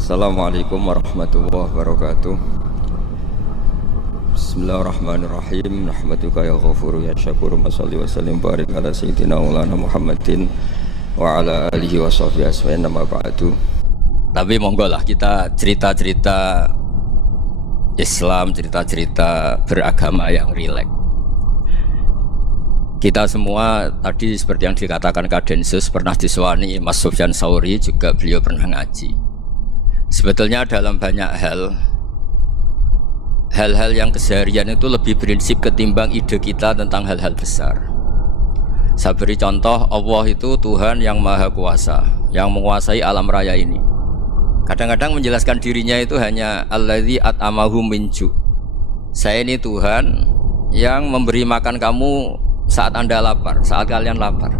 Assalamualaikum warahmatullahi wabarakatuh. Bismillahirrahmanirrahim. Nahmaduka ya ghafuru ya syakuru. Mashalli wa sallim barik ala sayyidina maulana Muhammadin wa ala alihi wa sahbihi asma'in nama ba'du. Tapi monggo lah kita cerita-cerita Islam, cerita-cerita beragama yang rileks. Kita semua tadi seperti yang dikatakan Kadensus pernah disewani Mas Sufyan Sauri, juga beliau pernah ngaji. Sebetulnya dalam banyak hal-hal yang keseharian itu lebih prinsip ketimbang ide kita tentang hal-hal besar. Saya beri contoh, Allah itu Tuhan yang Maha Kuasa, yang menguasai alam raya ini. Kadang-kadang menjelaskan dirinya itu hanya Alladzi at'amahum min ju'. Saya ini Tuhan yang memberi makan kamu saat Anda lapar, saat kalian lapar.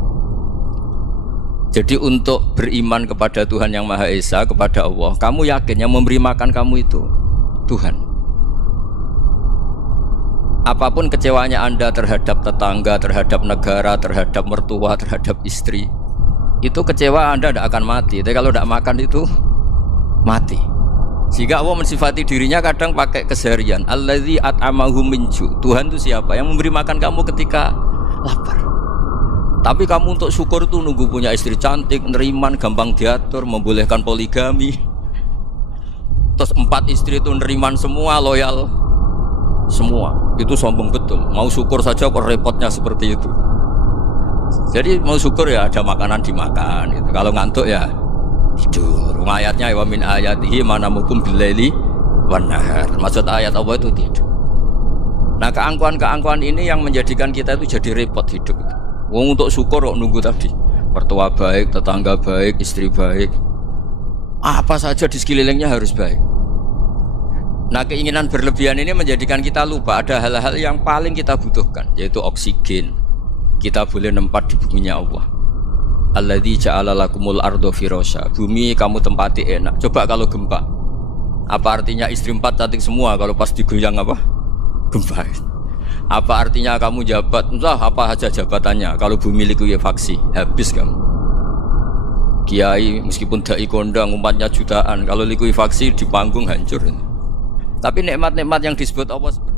Jadi untuk beriman kepada Tuhan yang Maha Esa, kepada Allah, kamu yakin yang memberi makan kamu itu Tuhan. Apapun kecewanya Anda terhadap tetangga, terhadap negara, terhadap mertua, terhadap istri, itu kecewa Anda tidak akan mati. Tapi kalau tidak makan itu mati. Sehingga Allah mensifati dirinya kadang pakai keseharian. Alladzi at'amahum min ju'. Tuhan itu siapa? Yang memberi makan kamu ketika lapar. Tapi kamu untuk syukur itu nunggu punya istri cantik, neriman, gampang diatur, membolehkan poligami. Terus 4 istri itu neriman semua, loyal semua. Itu sombong betul. Mau syukur saja kok repotnya seperti itu. Jadi mau syukur ya ada makanan dimakan gitu. Kalau ngantuk ya tidur. Ayatnya wa min ayatihi manamukum billaili wan nahar. Maksud ayat Allah itu tidur. Nah, keangkuhan-keangkuhan ini yang menjadikan kita itu jadi repot hidup itu. Wong untuk syukur kok nunggu tadi. Mertua baik, tetangga baik, istri baik. Apa saja di sekelilingnya harus baik. Nah, keinginan berlebihan ini menjadikan kita lupa ada hal-hal yang paling kita butuhkan, yaitu oksigen. Kita boleh nempat di buminya Allah. Alladzi ja'ala lakumul ardo firasya. Bumi kamu tempati enak. Coba kalau gempa. Apa artinya istri 4 cantik semua kalau pas digoyang apa? Gempa. Apa artinya kamu jabat? Entah apa saja jabatannya. Kalau bumi likuifaksi, habis kamu. Kiai meskipun dai kondang umatnya jutaan, kalau likuifaksi di panggung hancur. Tapi nikmat-nikmat yang disebut Allah seperti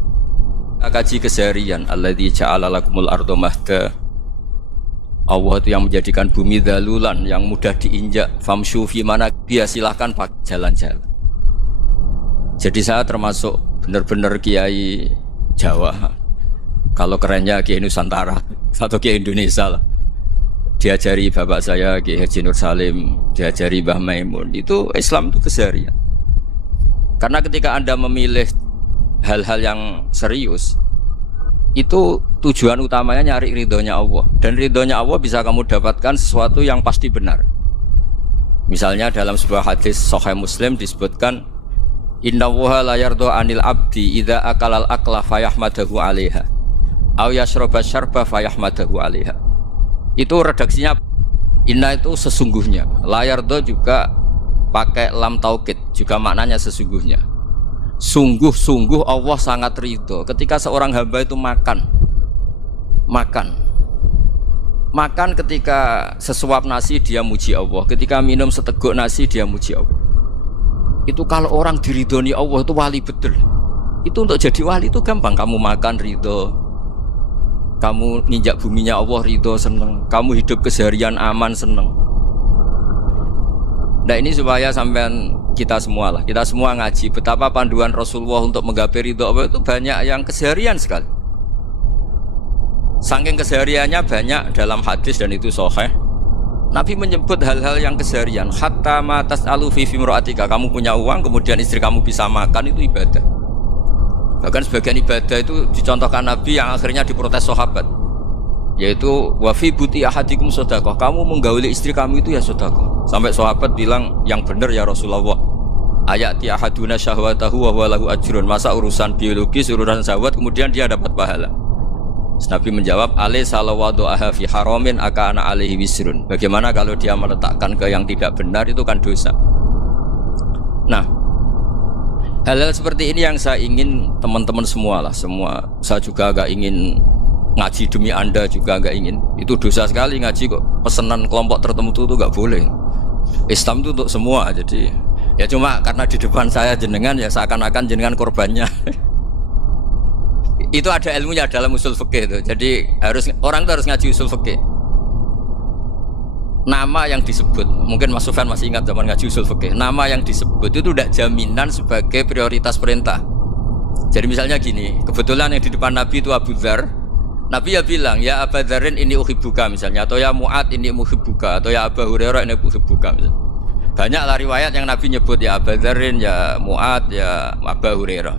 kaji keseharian. Alladzi ja'ala lakumul ardo mahda. Allah itu yang menjadikan bumi dalulan, yang mudah diinjak. Famshu fi mana biya, silahkan pakai jalan-jalan. Jadi saya termasuk benar-benar kiai Jawa. Kalau kerennya Kiai Nusantara atau Kiai Indonesia lah. Diajari bapak saya Kiai Haji Nur Salim, diajari Mbah Maimun. Itu Islam itu keseharian. Karena ketika Anda memilih hal-hal yang serius, itu tujuan utamanya nyari ridhonya Allah. Dan ridhonya Allah bisa kamu dapatkan sesuatu yang pasti benar. Misalnya dalam sebuah hadis Sahih Muslim disebutkan, Innallaha la yardha 'anil 'abdi idza akalal akla fayahmadahu 'alaiha aw yashraba syarba fayahmadahu 'alaiha. Itu redaksinya inna itu sesungguhnya. La yardha juga pakai lam taukid, juga maknanya sesungguhnya. Sungguh-sungguh Allah sangat ridho ketika seorang hamba itu makan ketika sesuap nasi dia muji Allah, ketika minum seteguk nasi dia muji Allah. Itu kalau orang diridhoni Allah itu wali betul. Itu untuk jadi wali itu gampang. Kamu makan ridho, kamu nginjak buminya Allah ridho, seneng. Kamu hidup keseharian aman, seneng. Nah, ini supaya sampean kita semua lah, kita semua ngaji betapa panduan Rasulullah untuk menggapai ridho Allah itu banyak yang keseharian sekali. Saking kesehariannya banyak dalam hadis dan itu sahih. Nabi menyebut hal-hal yang keseharian. Hatta ma tas'alu fi imra'atika. Kamu punya uang, kemudian istri kamu bisa makan, itu ibadah. Bahkan sebagian ibadah itu dicontohkan Nabi yang akhirnya diprotes sahabat, yaitu wa fi buti ahadikum shadaqah. Kamu menggauli istri kamu itu ya sedekah. Sampai sahabat bilang, yang benar ya Rasulullah. Ayati ahaduna syahwatahu wa huwa lahu ajrun. Masa urusan biologis, urusan syahwat kemudian dia dapat pahala? Nabi menjawab, alaysa lawadu'aha fi haramin akana alaihi wisrun. Bagaimana kalau dia meletakkan ke yang tidak benar, itu kan dosa. Nah, hal-hal seperti ini yang saya ingin teman-teman semua lah, semua. Saya juga agak ingin ngaji demi Anda juga agak ingin. Itu dosa sekali ngaji kok pesanan kelompok tertentu itu enggak boleh. Islam itu untuk semua. Jadi Ya cuma karena di depan saya jenengan ya seakan-akan jenengan korbannya. Itu ada ilmunya dalam usul fikih itu. Jadi orang itu harus ngaji usul fikih. Nama yang disebut, mungkin Mas Sufyan masih ingat zaman ngaji usul fikih. Nama yang disebut itu tidak jaminan sebagai prioritas perintah. Jadi misalnya gini, kebetulan yang di depan Nabi itu Abu Dzar. Nabi ya bilang, ya Abu Dzarin ini uhibbuka misalnya, atau ya Mu'ad ini uhibbuka, atau ya Abu Hurairah ini uhibbuka misalnya. Banyaklah riwayat yang Nabi nyebut ya Abu Dzarin, ya Mu'ad, ya Abu Hurairah.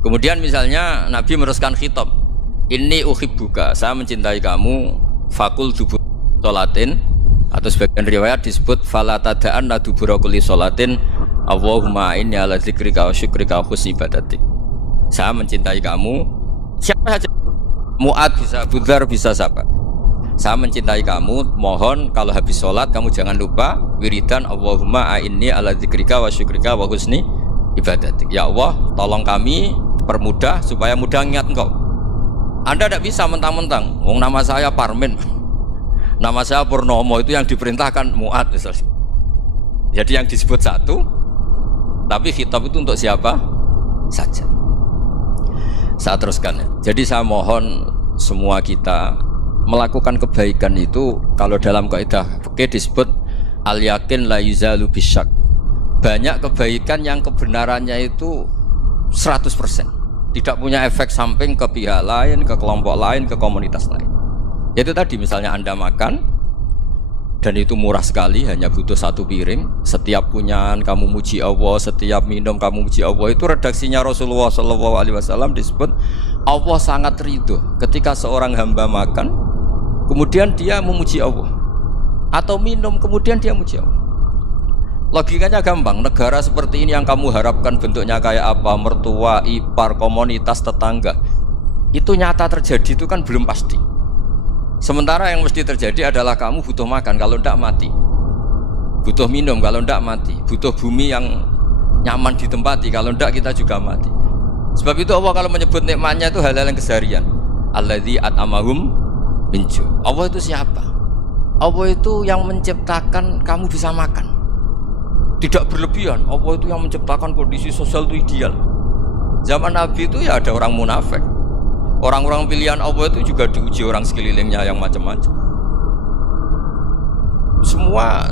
Kemudian misalnya Nabi meneruskan khitab, ini uhibbuka, saya mencintai kamu, fakul dubur sholatin, atau sebagian riwayat disebut fala tada'anna dubura kulli sholatin Allahumma inni ala dzikrika wa syukrika wa husni ibadatik. Saya mencintai kamu, siapa saja, Mu'ad bisa, Abu Dzar bisa, siapa. Saya mencintai kamu, mohon kalau habis sholat kamu jangan lupa wiridan Allahumma a'inni ala dzikrika wa syukrika wa husni ibadatik. Ya Allah, tolong kami permudah supaya mudah ingat engkau. Anda tidak bisa mentang-mentang, nama saya Parmin, nama saya Purnomo, itu yang diperintahkan Mu'ad misalnya. Jadi yang disebut satu, tapi khitab itu untuk siapa saja. Saya teruskan ya. Jadi saya mohon semua kita melakukan kebaikan itu, kalau dalam kaidah fikih disebut al yakin la yuzalu bisyak. Banyak kebaikan yang kebenarannya itu 100%, tidak punya efek samping ke pihak lain, ke kelompok lain, ke komunitas lain. Itu tadi misalnya Anda makan dan itu murah sekali, hanya butuh satu piring, setiap punyaan kamu muji Allah, setiap minum kamu muji Allah. Itu redaksinya Rasulullah SAW disebut Allah sangat ridho ketika seorang hamba makan kemudian dia memuji Allah, atau minum kemudian dia muji Allah. Logikanya gampang, negara seperti ini yang kamu harapkan bentuknya kayak apa, mertua, ipar, komunitas, tetangga, itu nyata terjadi itu kan belum pasti. Sementara yang mesti terjadi adalah kamu butuh makan, kalau tidak mati. Butuh minum, kalau tidak mati. Butuh bumi yang nyaman ditempati, kalau tidak kita juga mati. Sebab itu Allah kalau menyebut nikmatnya itu hal-hal yang keseharian. Alladzi at'amahum min ju'. Allah itu siapa? Allah itu yang menciptakan kamu bisa makan. Tidak berlebihan. Allah itu yang menciptakan kondisi sosial itu ideal. Zaman Nabi itu ya ada orang munafik. Orang-orang pilihan Allah itu juga diuji orang sekelilingnya yang macam-macam.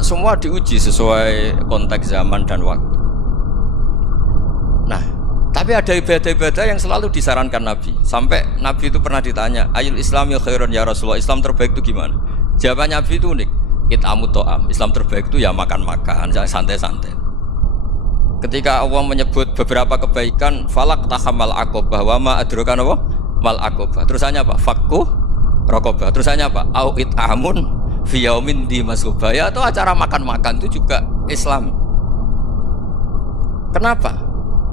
Semua diuji sesuai konteks zaman dan waktu. Nah, tapi ada ibadah-ibadah yang selalu disarankan Nabi. Sampai Nabi itu pernah ditanya, Ayul Islami khairun ya Rasulullah, Islam terbaik itu gimana? Jawaban Nabi itu unik. It'amu to'am, Islam terbaik itu ya makan-makan, santai-santai. Ketika Allah menyebut beberapa kebaikan, falak tahamal aqobah wa ma adrokan apa? Mal aqobah. Terusannya apa? Fakku raqobah. Terusannya apa? Au it'amun fi yaumin di masubah. Ya, atau acara makan-makan itu juga Islam. Kenapa?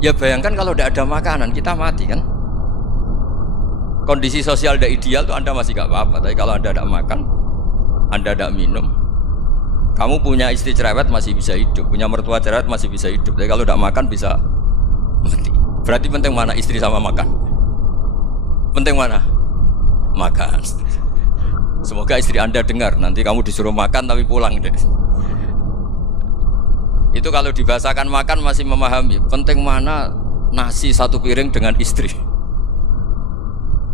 Ya bayangkan kalau tidak ada makanan kita mati kan? Kondisi sosial tidak ideal tuh Anda masih gak apa-apa. Tapi kalau Anda tidak makan, Anda tidak minum, kamu punya istri cerewet masih bisa hidup, punya mertua cerewet masih bisa hidup. Tapi kalau tidak makan bisa mati. Berarti penting mana istri sama makan? Penting mana? Makan. Semoga istri Anda dengar, nanti kamu disuruh makan tapi pulang deh. Itu kalau dibahasakan makan masih memahami. Penting mana nasi satu piring dengan istri.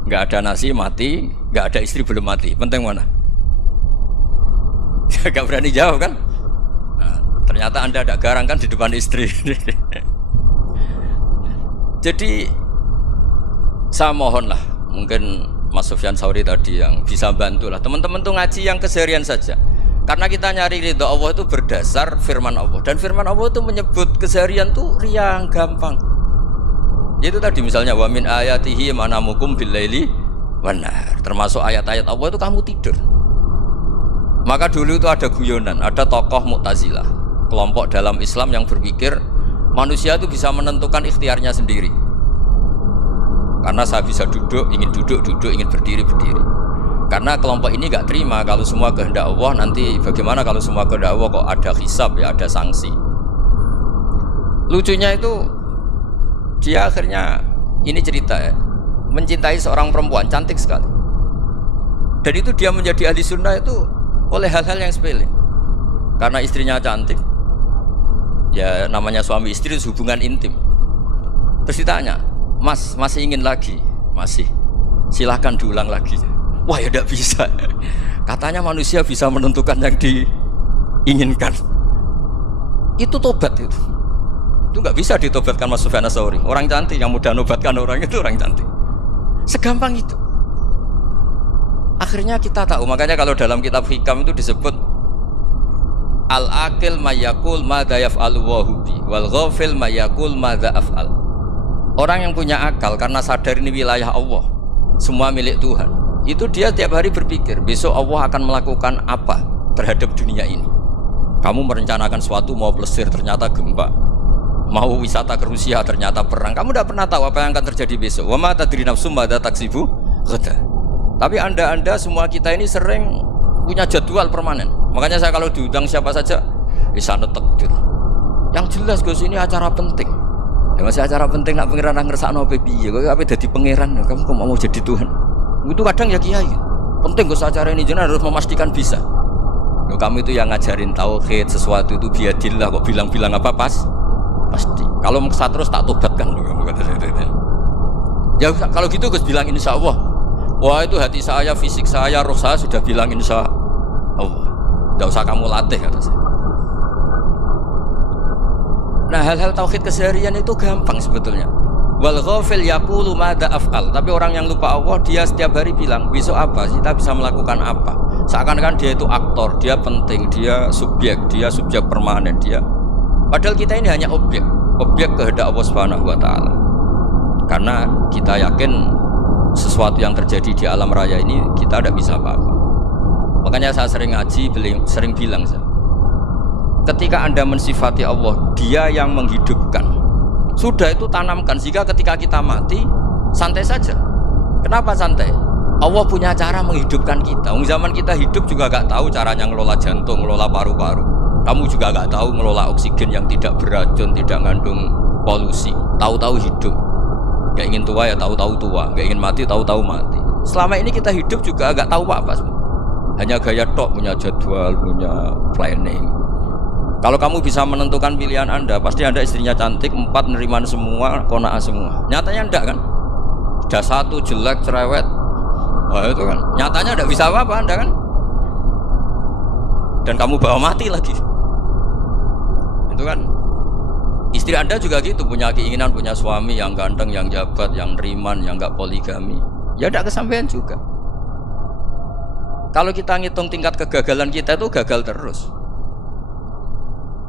Nggak ada nasi mati, nggak ada istri belum mati. Penting mana? Gak berani jawab kan? Nah, ternyata Anda ada garang kan di depan istri. Jadi saya mohonlah, mungkin Mas Sufyan Sauri tadi yang bisa bantulah teman-teman tuh ngaji yang keseharian saja. Karena kita nyari ridho Allah itu berdasar firman Allah, dan firman Allah itu menyebut keseharian tuh riang gampang. Itu tadi misalnya wa min ayatihi manamukum billaili wan nahar. Termasuk ayat-ayat Allah itu kamu tidur. Maka dulu itu ada guyonan, ada tokoh Mu'tazilah, kelompok dalam Islam yang berpikir manusia itu bisa menentukan ikhtiarnya sendiri. Karena saya bisa duduk, ingin duduk, ingin berdiri. Karena kelompok ini gak terima kalau semua kehendak Allah, nanti bagaimana kalau semua kehendak Allah kok ada hisab ya, ada sanksi. Lucunya itu dia akhirnya, ini cerita ya, mencintai seorang perempuan cantik sekali. Dan itu dia menjadi ahli sunnah itu oleh hal-hal yang sepele. Karena istrinya cantik, Ya namanya suami istri itu hubungan intim. Terus ditanya, Mas masih ingin lagi? Masih. Silahkan diulang lagi. Wah ya tidak bisa. Katanya manusia bisa menentukan yang diinginkan. Itu tobat itu. Itu nggak bisa ditobatkan Mas Sufyan Ats-Tsauri. Orang cantik yang mudah nobatkan orang itu orang cantik. Segampang itu. Akhirnya kita tahu. Makanya kalau dalam kitab Hikam itu disebut al-aqil mayyakul madza yaf'alu wa hubi wal ghafil mayyakul madza af'al. Orang yang punya akal karena sadar ini wilayah Allah, semua milik Tuhan, itu dia tiap hari berpikir besok Allah akan melakukan apa terhadap dunia ini. Kamu merencanakan suatu mau plesir ternyata gempa, mau wisata ke Rusia ternyata perang. Kamu tidak pernah tahu apa yang akan terjadi besok. Wa ma tadri nafsum madza taksibu ghadan. Tapi anda semua kita ini sering punya jadwal permanen. Makanya saya kalau diundang siapa saja sana takdir. Yang jelas Gus ini acara penting. Ya masih acara penting nak pangeran ngersakno piye? Kok ape dadi pangeran? Kamu kok mau jadi Tuhan? Itu kadang ya kiai. Penting Gus acara ini jenengan harus memastikan bisa. Loh, kamu itu yang ngajarin tauhid, sesuatu itu biadillah kok bilang-bilang apa pasti. Kalau maksa terus tak tobatkan loh kamu kata saya. Ya kalau gitu Gus bilang insya Allah. Wah itu hati saya, fisik saya, roh saya sudah bilang insya Allah. Tidak usah kamu latih kata saya. Nah hal-hal tauhid keseharian itu gampang sebetulnya. Wal ghafil yaqulu madza af'al. Tapi orang yang lupa Allah dia setiap hari bilang besok apa? Kita bisa melakukan apa? Seakan-akan dia itu aktor, dia penting, dia subjek permanen dia. Padahal kita ini hanya objek kehendak Allah Subhanahu wa taala. Karena kita yakin sesuatu yang terjadi di alam raya ini kita tidak bisa apa-apa. Makanya saya sering ngaji, sering bilang saya, ketika Anda mensifati Allah, Dia yang menghidupkan. Sudah itu tanamkan sehingga ketika kita mati santai saja. Kenapa santai? Allah punya cara menghidupkan kita. Zaman kita hidup juga gak tahu caranya ngelola jantung, ngelola paru-paru. Kamu juga gak tahu ngelola oksigen yang tidak beracun, tidak mengandung polusi. Tahu-tahu hidup. Gak ingin tua ya tahu-tahu tua, gak ingin mati tahu-tahu mati. Selama ini kita hidup juga gak tahu apa-apa. Hanya gaya tok, punya jadwal, punya planning. Kalau kamu bisa menentukan pilihan Anda, pasti Anda istrinya cantik, 4 neriman semua, kona'ah semua. Nyatanya enggak kan? Ada 1 jelek, cerewet. Wah itu kan, nyatanya enggak bisa apa-apa Anda kan? Dan kamu bawa mati lagi. Itu kan. Istri Anda juga gitu, punya keinginan, punya suami yang ganteng, yang jabat, yang neriman, yang enggak poligami. Ya enggak kesampaian juga. Kalau kita ngitung tingkat kegagalan kita itu gagal terus.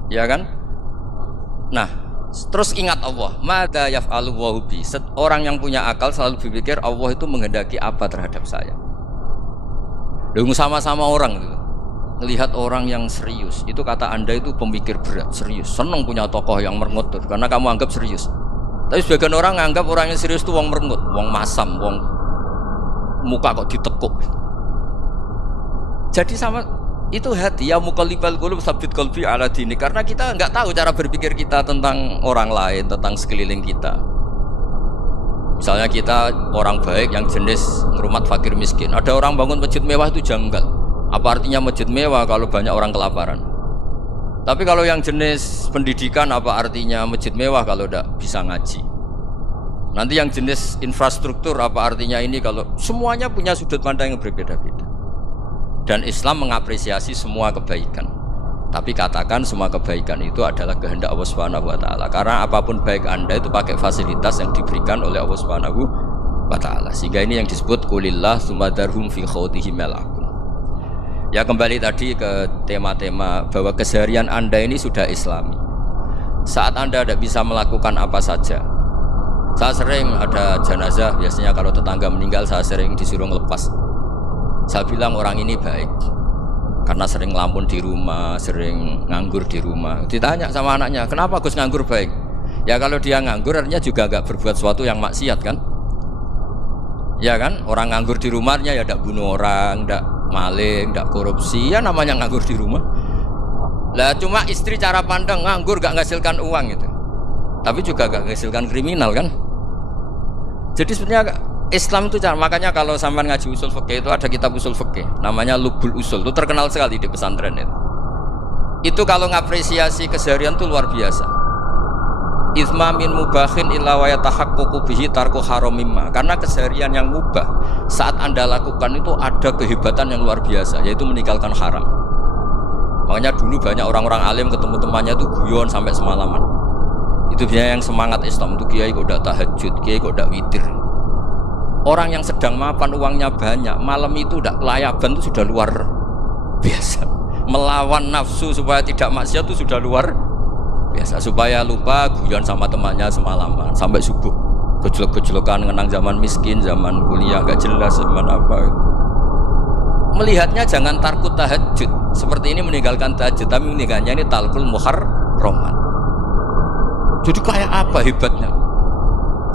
Ya kan? Nah, terus ingat Allah, madza yaf'alu wa bi. Orang yang punya akal selalu berpikir Allah itu menghendaki apa terhadap saya. Lalu sama-sama orang itu melihat orang yang serius, itu kata Anda itu pemikir berat, serius, senang punya tokoh yang merengut karena kamu anggap serius. Tapi sebagian orang anggap orang yang serius itu wong merengut, wong masam, wong muka kok ditekuk. Jadi sama itu hati ya muqallibal qulub tsabbit qalbi ala dini, karena kita enggak tahu cara berpikir kita tentang orang lain, tentang sekeliling kita. Misalnya kita orang baik yang jenis ngrumat fakir miskin. Ada orang bangun masjid mewah itu janggal. Apa artinya masjid mewah kalau banyak orang kelaparan? Tapi kalau yang jenis pendidikan apa artinya masjid mewah kalau tidak bisa ngaji? Nanti yang jenis infrastruktur apa artinya ini kalau semuanya punya sudut pandang yang berbeda-beda. Dan Islam mengapresiasi semua kebaikan. Tapi katakan semua kebaikan itu adalah kehendak Allah Subhanahu wa taala. Karena apapun baik Anda itu pakai fasilitas yang diberikan oleh Allah Subhanahu wa taala. Sehingga ini yang disebut qulillah tsumadarhum fi khawdihim yal'abun. Ya kembali tadi ke tema-tema bahwa keseharian Anda ini sudah Islami. Saat Anda tidak bisa melakukan apa saja. Saya sering ada jenazah, biasanya kalau tetangga meninggal saya sering disuruh ngelepas. Saya bilang orang ini baik karena sering ngelamun di rumah, sering nganggur di rumah. Ditanya sama anaknya, kenapa Gus nganggur baik? Ya kalau dia nganggur artinya juga gak berbuat sesuatu yang maksiat kan? Ya kan, orang nganggur di rumahnya ya tidak bunuh orang, tidak maling, tidak korupsi, ya namanya nganggur di rumah. Lah cuma istri cara pandang nganggur gak menghasilkan uang gitu, tapi juga gak menghasilkan kriminal kan? Jadi sebenarnya Islam itu cara, makanya kalau sampai ngaji usul fikih itu ada kitab usul fikih namanya Lubul Usul, itu terkenal sekali di pesantren itu. Itu kalau ngapresiasi keseharian tuh luar biasa. Itsma min mubakhin illa wa yatahaqqaqu bihi tarku haramimma. Karena keseharian yang mubah saat Anda lakukan itu ada kehebatan yang luar biasa, yaitu meninggalkan haram. Makanya dulu banyak orang-orang alim ketemu temannya itu guyon sampai semalaman. Itu biasanya yang semangat Islam itu kiai kok ndak tahajud, kiai kok ndak witir. Orang yang sedang mapan uangnya banyak, malam itu ndak kelayaban itu sudah luar biasa. Melawan nafsu supaya tidak maksiat itu sudah luar biasa, supaya lupa guyon sama temannya semalaman sampai subuh, gejolak-gejolokan ngenang zaman miskin, zaman kuliah gak jelas, zaman apa. Melihatnya jangan tarku tahajud seperti ini, meninggalkan tahajud, tapi meninggalkannya ini talkul muharraman. Jadi kayak apa hebatnya?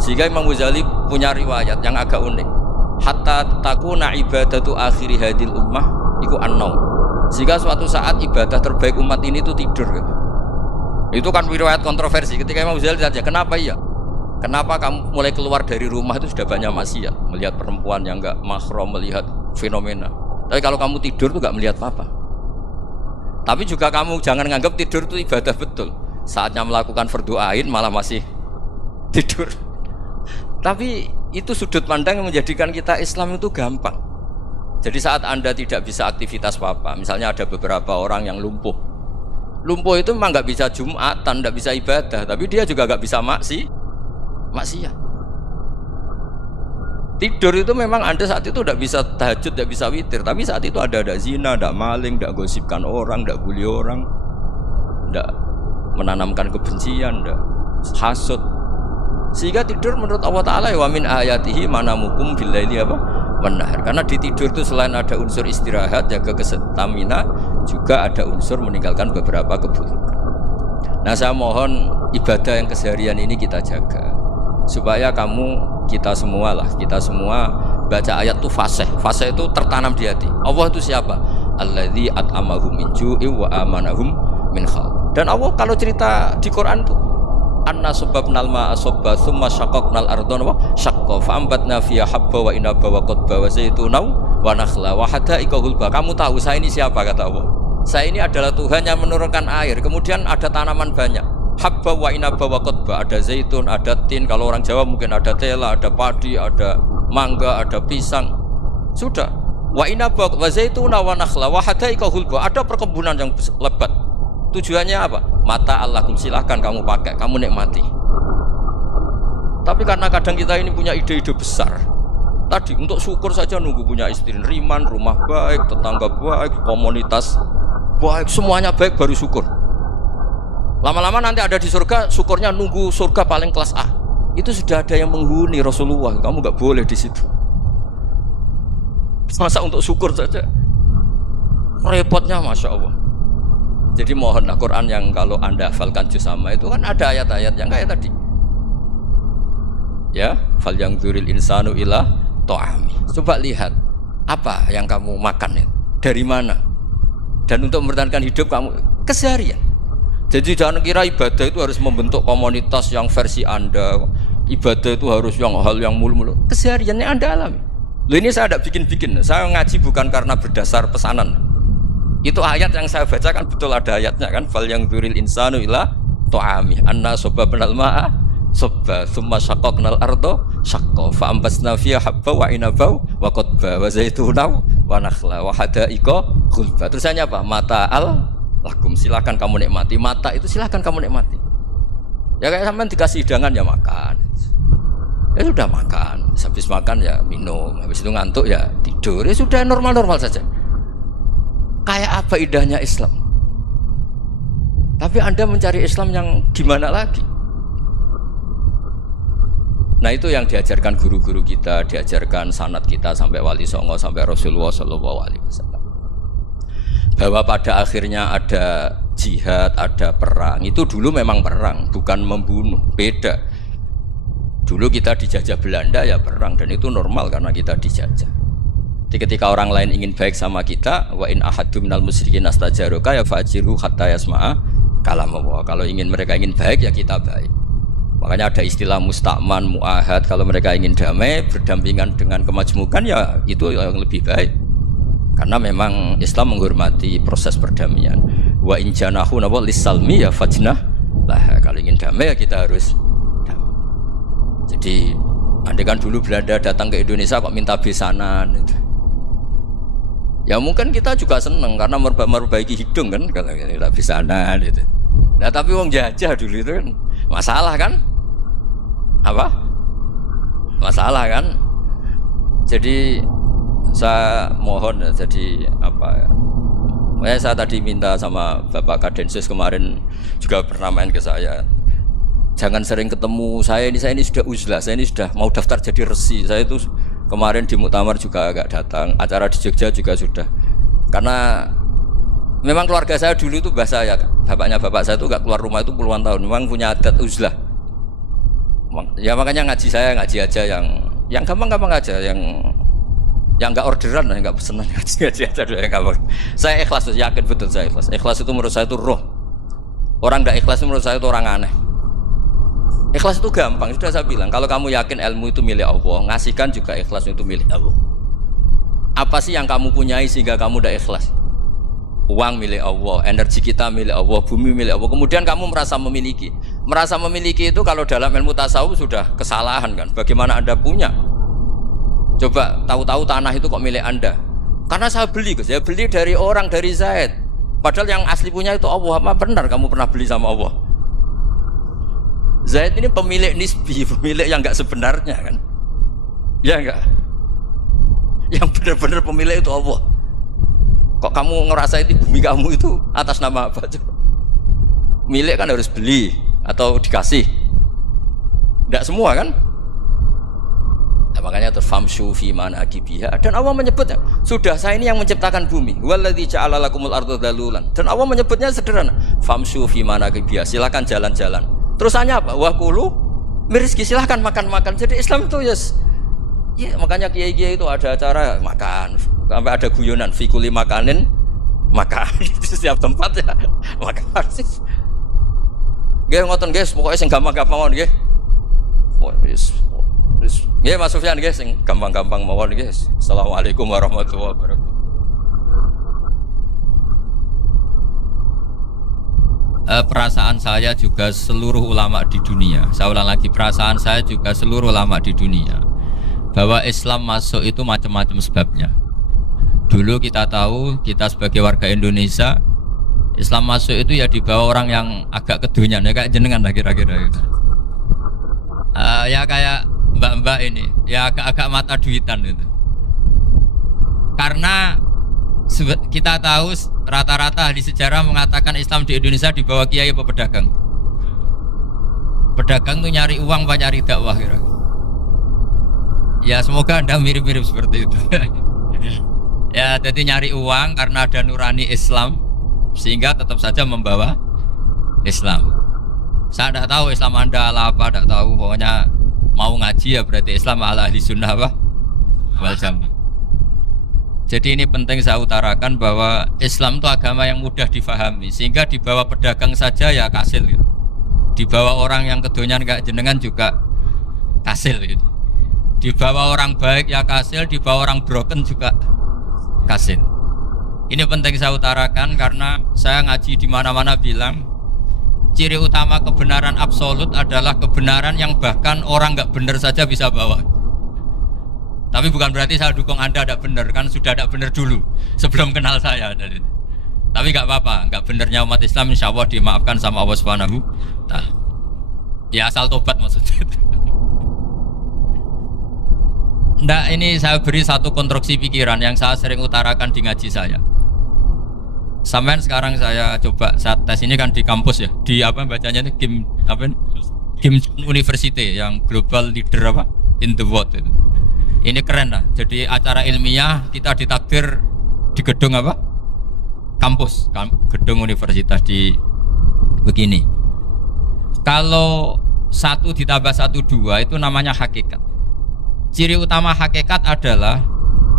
Sehingga Imam Ghazali punya riwayat yang agak unik. Hatta takuna ibadatu akhiri hadil ummah iku an-naum. Sehingga suatu saat ibadah terbaik umat ini itu tidur gitu. Itu kan riwayat kontroversi. Ketika Imam Ghazali saja, kenapa iya? Kenapa kamu mulai keluar dari rumah itu sudah banyak maksiat, melihat perempuan yang enggak mahram, melihat fenomena. Tapi kalau kamu tidur itu enggak melihat apa-apa. Tapi juga kamu jangan nganggap tidur itu ibadah betul. Saatnya melakukan fardu ain malah masih tidur. Tapi itu sudut pandang yang menjadikan kita Islam itu gampang. Jadi saat Anda tidak bisa aktivitas apa-apa, misalnya ada beberapa orang yang lumpuh. Lumpuh itu memang nggak bisa Jumatan, nggak bisa ibadah, tapi dia juga nggak bisa maksiat. Tidur itu memang Anda saat itu nggak bisa tahajud, nggak bisa witir, tapi saat itu ada zina, ada maling, nggak gosipkan orang, nggak bully orang, nggak menanamkan kebencian, nggak hasud. Sehingga tidur menurut Allah Ta'ala wa min ayatihi manamukum billaili apa? Menahar. Karena di tidur itu selain ada unsur istirahat, jaga kestamina, juga ada unsur meninggalkan beberapa keburukan. Nah, saya mohon ibadah yang keseharian ini kita jaga supaya kita semua baca ayat itu fasih itu tertanam di hati. Allah itu siapa? Alladzi at'amahum min ju'in wa amanahum min khauf. Dan Allah kalau cerita di Quran itu anna sababnal ma'a sabba thumma syaqaqnal ardha wa syaqqa fa ambatna fiha habba wa inaba wa qadba wa zaituna wa nakhla wa hada'iqa gulba. Kamu tahu saya ini siapa, kata Allah. Saya ini adalah Tuhan yang menurunkan air, kemudian ada tanaman banyak, habba wa inaba wa qadba, ada zaitun, ada tin, kalau orang Jawa mungkin ada tela, ada padi, ada mangga, ada pisang. Sudah. Wa inaba wa zaituna wa nakhla wa hada'iqa gulba, ada perkebunan yang lebat. Tujuannya apa? Mata Allahkum, silahkan kamu pakai, kamu nikmati. Tapi karena kadang kita ini punya ide-ide besar. Tadi untuk syukur saja nunggu punya istri riman, rumah baik, tetangga baik, komunitas baik, semuanya baik baru syukur. Lama-lama nanti ada di surga, syukurnya nunggu surga paling kelas A. Itu sudah ada yang menghuni Rasulullah, kamu nggak boleh di situ. Masa untuk syukur saja repotnya, masya Allah. Jadi mohonlah Quran yang kalau Anda hafalkan juz sama itu kan ada ayat-ayat yang kayak tadi. Ya, fal yang dzuril insanu ila ta'ami. Coba lihat apa yang kamu makan itu, dari mana? Dan untuk mempertahankan hidup kamu keseharian. Jadi jangan kira ibadah itu harus membentuk komunitas yang versi Anda. Ibadah itu harus yang hal yang mulu-mulu. Kesehariannya Anda alami. Loh, ini saya tidak bikin-bikin. Saya ngaji bukan karena berdasar pesanan. Itu ayat yang saya baca kan betul ada ayatnya kan, fal yang dzuril insanu ila ta'ami anna sababnal ma'a sabba thumma syaqaqnal ardha syaqqa fa ambasna fiha habba wa inaba wa qadba wa zaituna wa nakhla wa hada'iqa ghulba. Terusannya apa? Mata'al lakum, silakan kamu nikmati. Mata itu silakan kamu nikmati. Ya kayak sampean dikasih hidangan ya makan. Ya sudah makan, habis makan ya minum, habis itu ngantuk ya tidur. Ya sudah normal-normal saja. Kayak apa indahnya Islam. Tapi Anda mencari Islam yang gimana lagi? Nah, itu yang diajarkan guru-guru kita, diajarkan sanad kita sampai Wali Songo, sampai Rasulullah SAW. Bahwa pada akhirnya ada jihad, ada perang. Itu dulu memang perang, bukan membunuh, beda. Dulu kita dijajah Belanda ya perang, dan itu normal karena kita dijajah. Jadi ketika orang lain ingin baik sama kita, wa in ahadu minal musyrikin astajaruka ya fa'jirhu hatta yasma'a kalam Allah. Kalau mereka ingin baik ya kita baik. Makanya ada istilah musta'man, mu'ahad. Kalau mereka ingin damai, berdampingan dengan kemajmukan ya itu yang lebih baik. Karena memang Islam menghormati proses perdamaian. Wa in janahu nawa lisalmi ya fajnah lah. Kalau ingin damai ya kita harus damai. Jadi andai kan dulu Belanda datang ke Indonesia kok minta besanan gitu. Ya mungkin kita juga seneng karena memperbaiki hidung kan kalau minta besanan gitu. Nah tapi wong jajah dulu itu kan masalah kan? Apa? Masalah kan? Jadi saya mohon ya, jadi apa ya? Saya tadi minta sama Bapak Kadensus kemarin juga pernah main ke saya. Jangan sering ketemu saya ini sudah uzlah, saya ini sudah mau daftar jadi resi. Saya itu kemarin di muktamar juga agak datang, acara di Jogja juga sudah. Karena memang keluarga saya dulu itu bahasa ya, bapaknya bapak saya itu gak keluar rumah itu puluhan tahun. Memang punya adat uzlah. Ya makanya ngaji saya ngaji aja yang gampang-gampang aja, yang nggak orderan, yang nggak pesenan, ngaji aja dulu yang gampang. Saya ikhlas, yakin betul saya ikhlas. Ikhlas itu menurut saya itu roh. Orang nggak ikhlas itu menurut saya itu orang aneh. Ikhlas itu gampang, sudah saya bilang. Kalau kamu yakin ilmu itu milik Allah, ngasihkan juga ikhlas itu milik Allah. Apa sih yang kamu punyai sehingga kamu udah ikhlas? Uang milik Allah, energi kita milik Allah, bumi milik Allah. Kemudian kamu merasa memiliki. Merasa memiliki itu kalau dalam ilmu tasawuf sudah kesalahan kan? Bagaimana Anda punya? Coba tahu-tahu tanah itu kok milik Anda? Karena saya beli, Gus. Ya beli dari orang, dari Zaid. Padahal yang asli punya itu Allah. Apa benar kamu pernah beli sama Allah? Zaid ini pemilik nisbi, pemilik yang enggak sebenarnya kan? Ya enggak? Yang benar-benar pemilik itu Allah. Kok kamu ngerasa itu bumi kamu itu atas nama apa? Coba. Milik kan harus beli atau dikasih. Enggak semua kan? Nah, makanya terus famshu fi manakibiha, dan Allah menyebutnya sudah saya ini yang menciptakan bumi, waladzi ja'ala lakumul arda dalulan, dan Allah menyebutnya sederhana, famshu fi manakibiha, silakan jalan-jalan. Terusannya apa? Wa kulu mirizki, silakan makan-makan. Jadi Islam itu ya makanya kiai-kiai itu ada acara makan, sampai ada guyonan fi kulli makanin makan di setiap tempat ya makan. Nggih ngoten guys, pokoknya sing gampang-gampang nggih. Nggih Mas Sufyan nggih sing gampang-gampang mawon nggih. Assalamualaikum warahmatullahi wabarakatuh. Perasaan saya juga seluruh ulama di dunia. Saya ulang lagi, perasaan saya juga seluruh ulama di dunia bahwa Islam masuk itu macam-macam sebabnya. Dulu kita tahu, kita sebagai warga Indonesia, Islam masuk itu ya dibawa orang yang agak kedonyan, ya kayak jenengan lah kira-kira gitu. Ya kayak mbak-mbak ini, ya agak-agak mata duitan gitu. Karena kita tahu rata-rata ahli sejarah mengatakan Islam di Indonesia dibawa kiai apa pedagang. Pedagang tuh nyari uang apa nyari dakwah kira. Ya semoga Anda mirip-mirip seperti itu. Ya jadi nyari uang karena ada nurani Islam sehingga tetap saja membawa Islam. Saya tidak tahu Islam Anda ala apa, tidak tahu, pokoknya mau ngaji ya berarti Islam ala ahli sunnah apa? Wal jamaah. Jadi ini penting saya utarakan bahwa Islam itu agama yang mudah difahami, sehingga dibawa pedagang saja ya kasil gitu. Dibawa orang yang kedonyan kayak jenengan juga kasil gitu. Dibawa orang baik ya kasil, dibawa orang broken juga kasil. Ini penting saya utarakan karena saya ngaji di mana-mana bilang ciri utama kebenaran absolut adalah kebenaran yang bahkan orang nggak benar saja bisa bawa. Tapi bukan berarti saya dukung Anda tidak benar, kan sudah tidak benar dulu sebelum kenal saya. Tapi nggak apa-apa, nggak benernya umat Islam insya Allah dimaafkan sama Allah Subhanahu. Ya asal tobat maksudnya. Nggak, ini saya beri satu konstruksi pikiran yang saya sering utarakan di ngaji saya. Sampai sekarang saya coba saat tes ini kan di kampus ya, di apa bacanya ini Kim University yang global leader apa in the world itu. Ini keren lah. Jadi acara ilmiah kita ditakdir di gedung apa? Kampus, gedung universitas di begini. Kalau 1 ditambah 1 2 itu namanya hakikat. Ciri utama hakikat adalah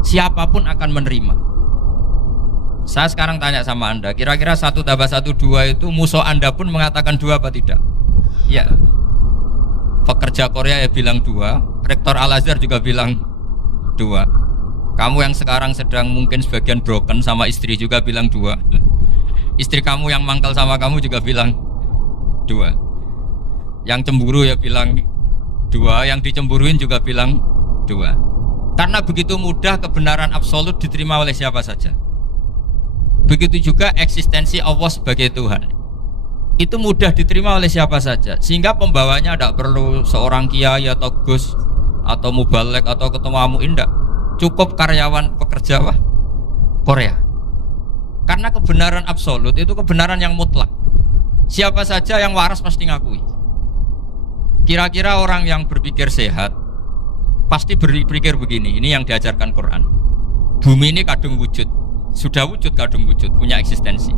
siapapun akan menerima. Saya sekarang tanya sama Anda, kira-kira 1 tambah 1 2 itu musuh Anda pun mengatakan 2 apa tidak? Ya. Pekerja Korea ya bilang 2, Rektor Al-Azhar juga bilang 2. Kamu yang sekarang sedang mungkin sebagian broken sama istri juga bilang 2. Istri kamu yang mangkal sama kamu juga bilang 2. Yang cemburu ya bilang 2, yang dicemburuin juga bilang 2. Karena begitu mudah kebenaran absolut diterima oleh siapa saja. Begitu juga eksistensi Allah sebagai Tuhan. Itu mudah diterima oleh siapa saja. Sehingga pembawanya tidak perlu seorang kiai atau gus atau mubalek atau ketua muin, tidak. Cukup karyawan pekerja Korea. Karena kebenaran absolut itu kebenaran yang mutlak. Siapa saja yang waras pasti ngakui. Kira-kira orang yang berpikir sehat pasti berpikir begini. Ini yang diajarkan Quran. Bumi ini kadung wujud. Sudah wujud kadung wujud, punya eksistensi.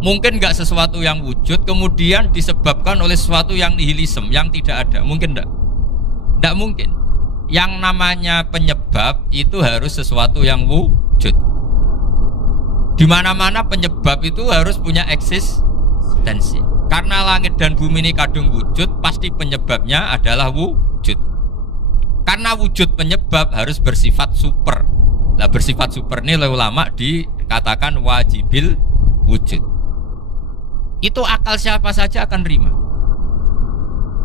Mungkin nggak sesuatu yang wujud kemudian disebabkan oleh sesuatu yang nihilisme, yang tidak ada. Mungkin enggak? Enggak mungkin. Yang namanya penyebab itu harus sesuatu yang wujud. Di mana-mana penyebab itu harus punya eksistensi. Karena langit dan bumi ini kadung wujud, pasti penyebabnya adalah wujud. Karena wujud penyebab harus bersifat super. Nah, bersifat super ini oleh ulama dikatakan wajibil wujud. Itu akal siapa saja akan nerima.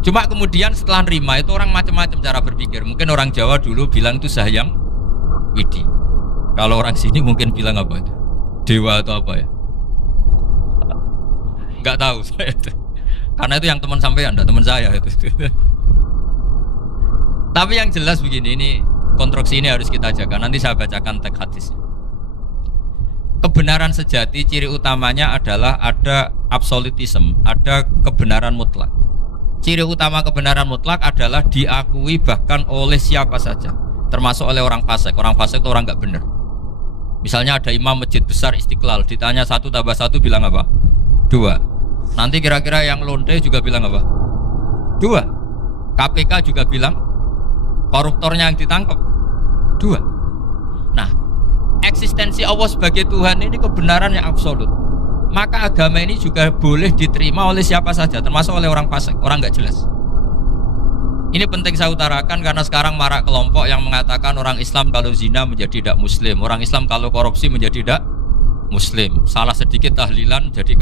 Cuma kemudian setelah nerima itu orang macam-macam cara berpikir. Mungkin orang Jawa dulu bilang itu Sahyang Widi. Kalau orang sini mungkin bilang apa itu? Dewa atau apa ya? Enggak tahu saya itu. Karena itu yang teman sampean, enggak teman saya itu. Tapi yang jelas begini, ini konstruksi ini harus kita jaga. Nanti saya bacakan teks hadisnya. Kebenaran sejati ciri utamanya adalah ada absolutisme, ada kebenaran mutlak. Ciri utama kebenaran mutlak adalah diakui bahkan oleh siapa saja, termasuk oleh orang fasik. Orang fasik itu orang nggak benar. Misalnya ada imam masjid besar Istiqlal, ditanya 1 tambah 1 bilang apa? 2. Nanti kira-kira yang lonte juga bilang apa? 2. KPK juga bilang koruptornya yang ditangkap 2. Nah, eksistensi Allah sebagai Tuhan ini kebenaran yang absolut. Maka agama ini juga boleh diterima oleh siapa saja, termasuk oleh orang fasik, orang nggak jelas. Ini penting saya utarakan karena sekarang marak kelompok yang mengatakan orang Islam kalau zina menjadi tidak muslim, orang Islam kalau korupsi menjadi tidak muslim, salah sedikit tahlilan jadi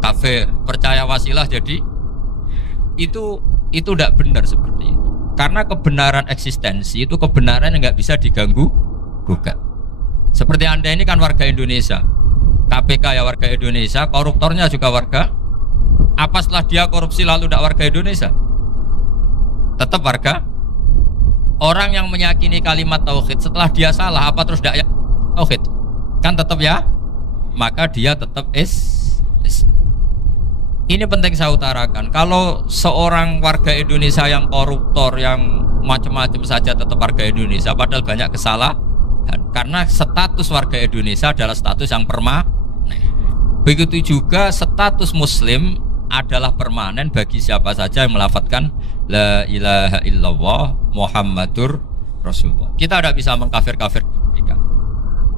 kafir, percaya wasilah jadi itu tidak benar seperti itu. Karena kebenaran eksistensi itu kebenaran yang nggak bisa diganggu gugat. Seperti Anda ini kan warga Indonesia, KPK ya warga Indonesia, koruptornya juga warga. Apa setelah dia korupsi lalu tidak warga Indonesia? Tetap warga. Orang yang meyakini kalimat tauhid setelah dia salah apa terus tidak ya tauhid? Kan tetap ya. Maka dia tetap Ini penting saya utarakan. Kalau seorang warga Indonesia yang koruptor, yang macam-macam saja tetap warga Indonesia, padahal banyak kesalahan. Karena status warga Indonesia adalah status yang permanen. Begitu juga status Muslim adalah permanen bagi siapa saja yang melafadzkan La ilaha illallah Muhammadur Rasulullah. Kita tidak bisa mengkafir-kafir mereka.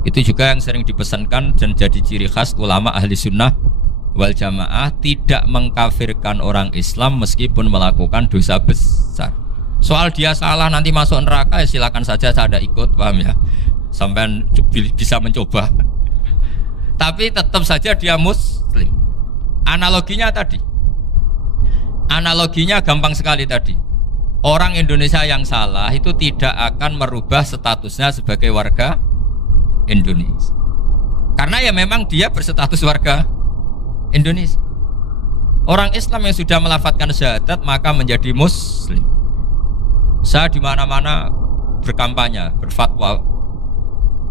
Itu juga yang sering dipesankan dan jadi ciri khas ulama ahli sunnah wal jamaah, tidak mengkafirkan orang Islam meskipun melakukan dosa besar. Soal dia salah nanti masuk neraka ya silakan saja, saya ada ikut, paham ya? Sampai bisa mencoba. Tapi tetap saja dia muslim. Analoginya tadi. Analoginya gampang sekali tadi. Orang Indonesia yang salah itu tidak akan merubah statusnya sebagai warga Indonesia. Karena ya memang dia berstatus warga Indonesia. Orang Islam yang sudah melafadzkan syahadat maka menjadi muslim. Saya di mana-mana berkampanye, berfatwa.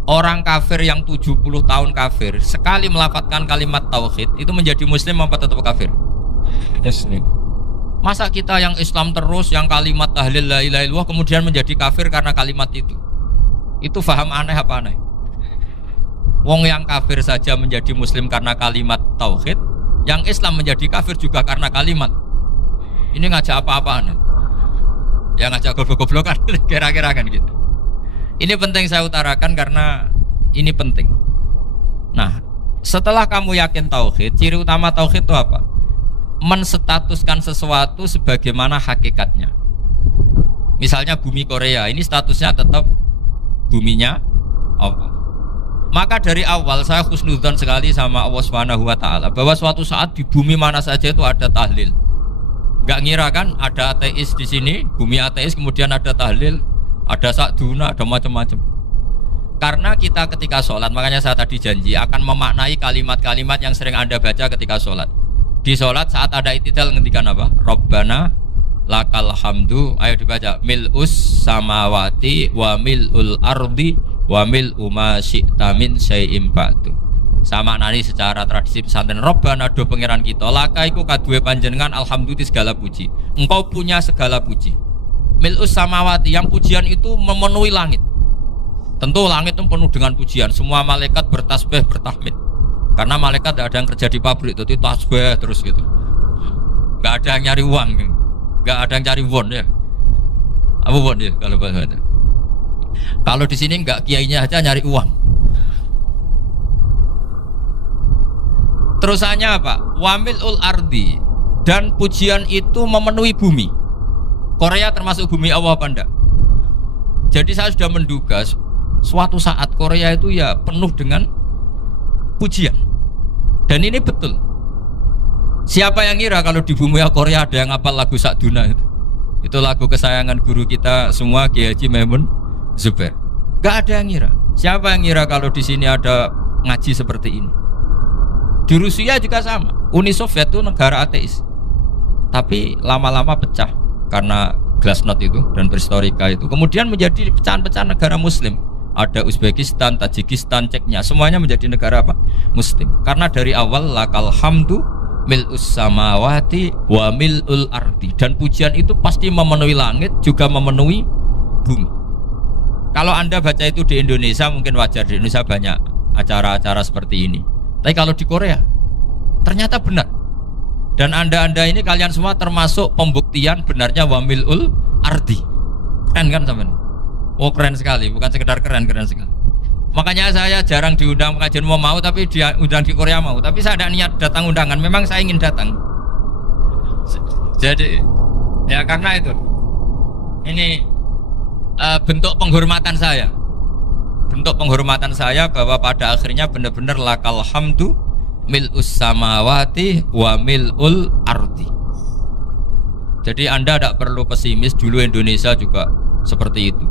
Orang kafir yang 70 tahun kafir sekali melafadzkan kalimat tauhid itu menjadi muslim apa tetap kafir? Muslim. Masa kita yang Islam terus yang kalimat tahlil la ilaha illallah kemudian menjadi kafir karena kalimat itu? Itu faham aneh apa aneh? Wong yang kafir saja menjadi muslim karena kalimat tauhid, yang Islam menjadi kafir juga karena kalimat. Ini ngajak apa-apaan? Ya ngajak goblok-goblokan kira-kira kan gitu. Ini penting saya utarakan karena ini penting. Nah, setelah kamu yakin tauhid, ciri utama tauhid itu apa? Menstatuskan sesuatu sebagaimana hakikatnya. Misalnya bumi Korea, ini statusnya tetap buminya Allah. Maka dari awal saya husnudzon sekali sama Allah Subhanahu wa taala bahwa suatu saat di bumi mana saja itu ada tahlil. Enggak ngira kan ada ateis di sini, bumi ateis kemudian ada tahlil, ada sakduna, ada macam-macam. Karena kita ketika sholat, makanya saya tadi janji akan memaknai kalimat-kalimat yang sering Anda baca ketika sholat. Di sholat saat ada itidal ngendikan apa? Rabbana lakal hamdu, ayo dibaca, mil'us samawati wa mil'ul ardi wa mil'u ma syi'ta min syai'im ba'du. Sama nani secara tradisi pesantren, Rabbana do pangeran kita, laka iku kaduwe panjenengan alhamdulillah segala puji. Engkau punya segala puji. Mil'us samawati, yang pujian itu memenuhi langit. Tentu langit itu penuh dengan pujian. Semua malaikat bertasbih, bertahmid. Karena malaikat tidak ada yang kerja di pabrik, itu tasbih terus gitu. Gak ada yang nyari uang, gak ada yang cari won ya. Apa won ya kalau bahasa? Kalau di sini nggak kiainya aja nyari uang. Terusannya apa? Wamilul ardi, dan pujian itu memenuhi bumi. Korea termasuk bumi Allah apa enggak? Jadi saya sudah menduga suatu saat Korea itu ya penuh dengan pujian. Dan ini betul. Siapa yang ngira kalau di bumi Korea ada yang hafal lagu Sakduna itu? Itu lagu kesayangan guru kita semua, Kiai Haji Maimun Zubair. Gak ada yang ngira. Siapa yang ngira kalau di sini ada ngaji seperti ini? Di Rusia juga sama. Uni Soviet itu negara ateis. Tapi lama-lama pecah karena glasnost itu dan perestroika itu. Kemudian menjadi pecahan-pecahan negara muslim. Ada Uzbekistan, Tajikistan, Ceknya, semuanya menjadi negara apa? Muslim. Karena dari awal lakal hamdu mil'us samawati wa mil'ul ardi, dan pujian itu pasti memenuhi langit juga memenuhi bumi. Kalau Anda baca itu di Indonesia mungkin wajar, di Indonesia banyak acara-acara seperti ini. Tapi kalau di Korea ternyata benar. Dan Anda ini kalian semua termasuk pembuktian benarnya wa mil'ul ardi. Keren kan teman? Oh keren sekali, bukan sekedar keren sekali. Makanya saya jarang diundang pengajian mau tapi diundang di Korea mau. Tapi saya ada niat datang undangan, memang saya ingin datang. Jadi ya karena itu ini bentuk penghormatan saya. Bentuk penghormatan saya bahwa pada akhirnya benar-benar lakal hamdu mil'us samawati wa mil'ul ardi. Jadi Anda tidak perlu pesimis, dulu Indonesia juga seperti itu.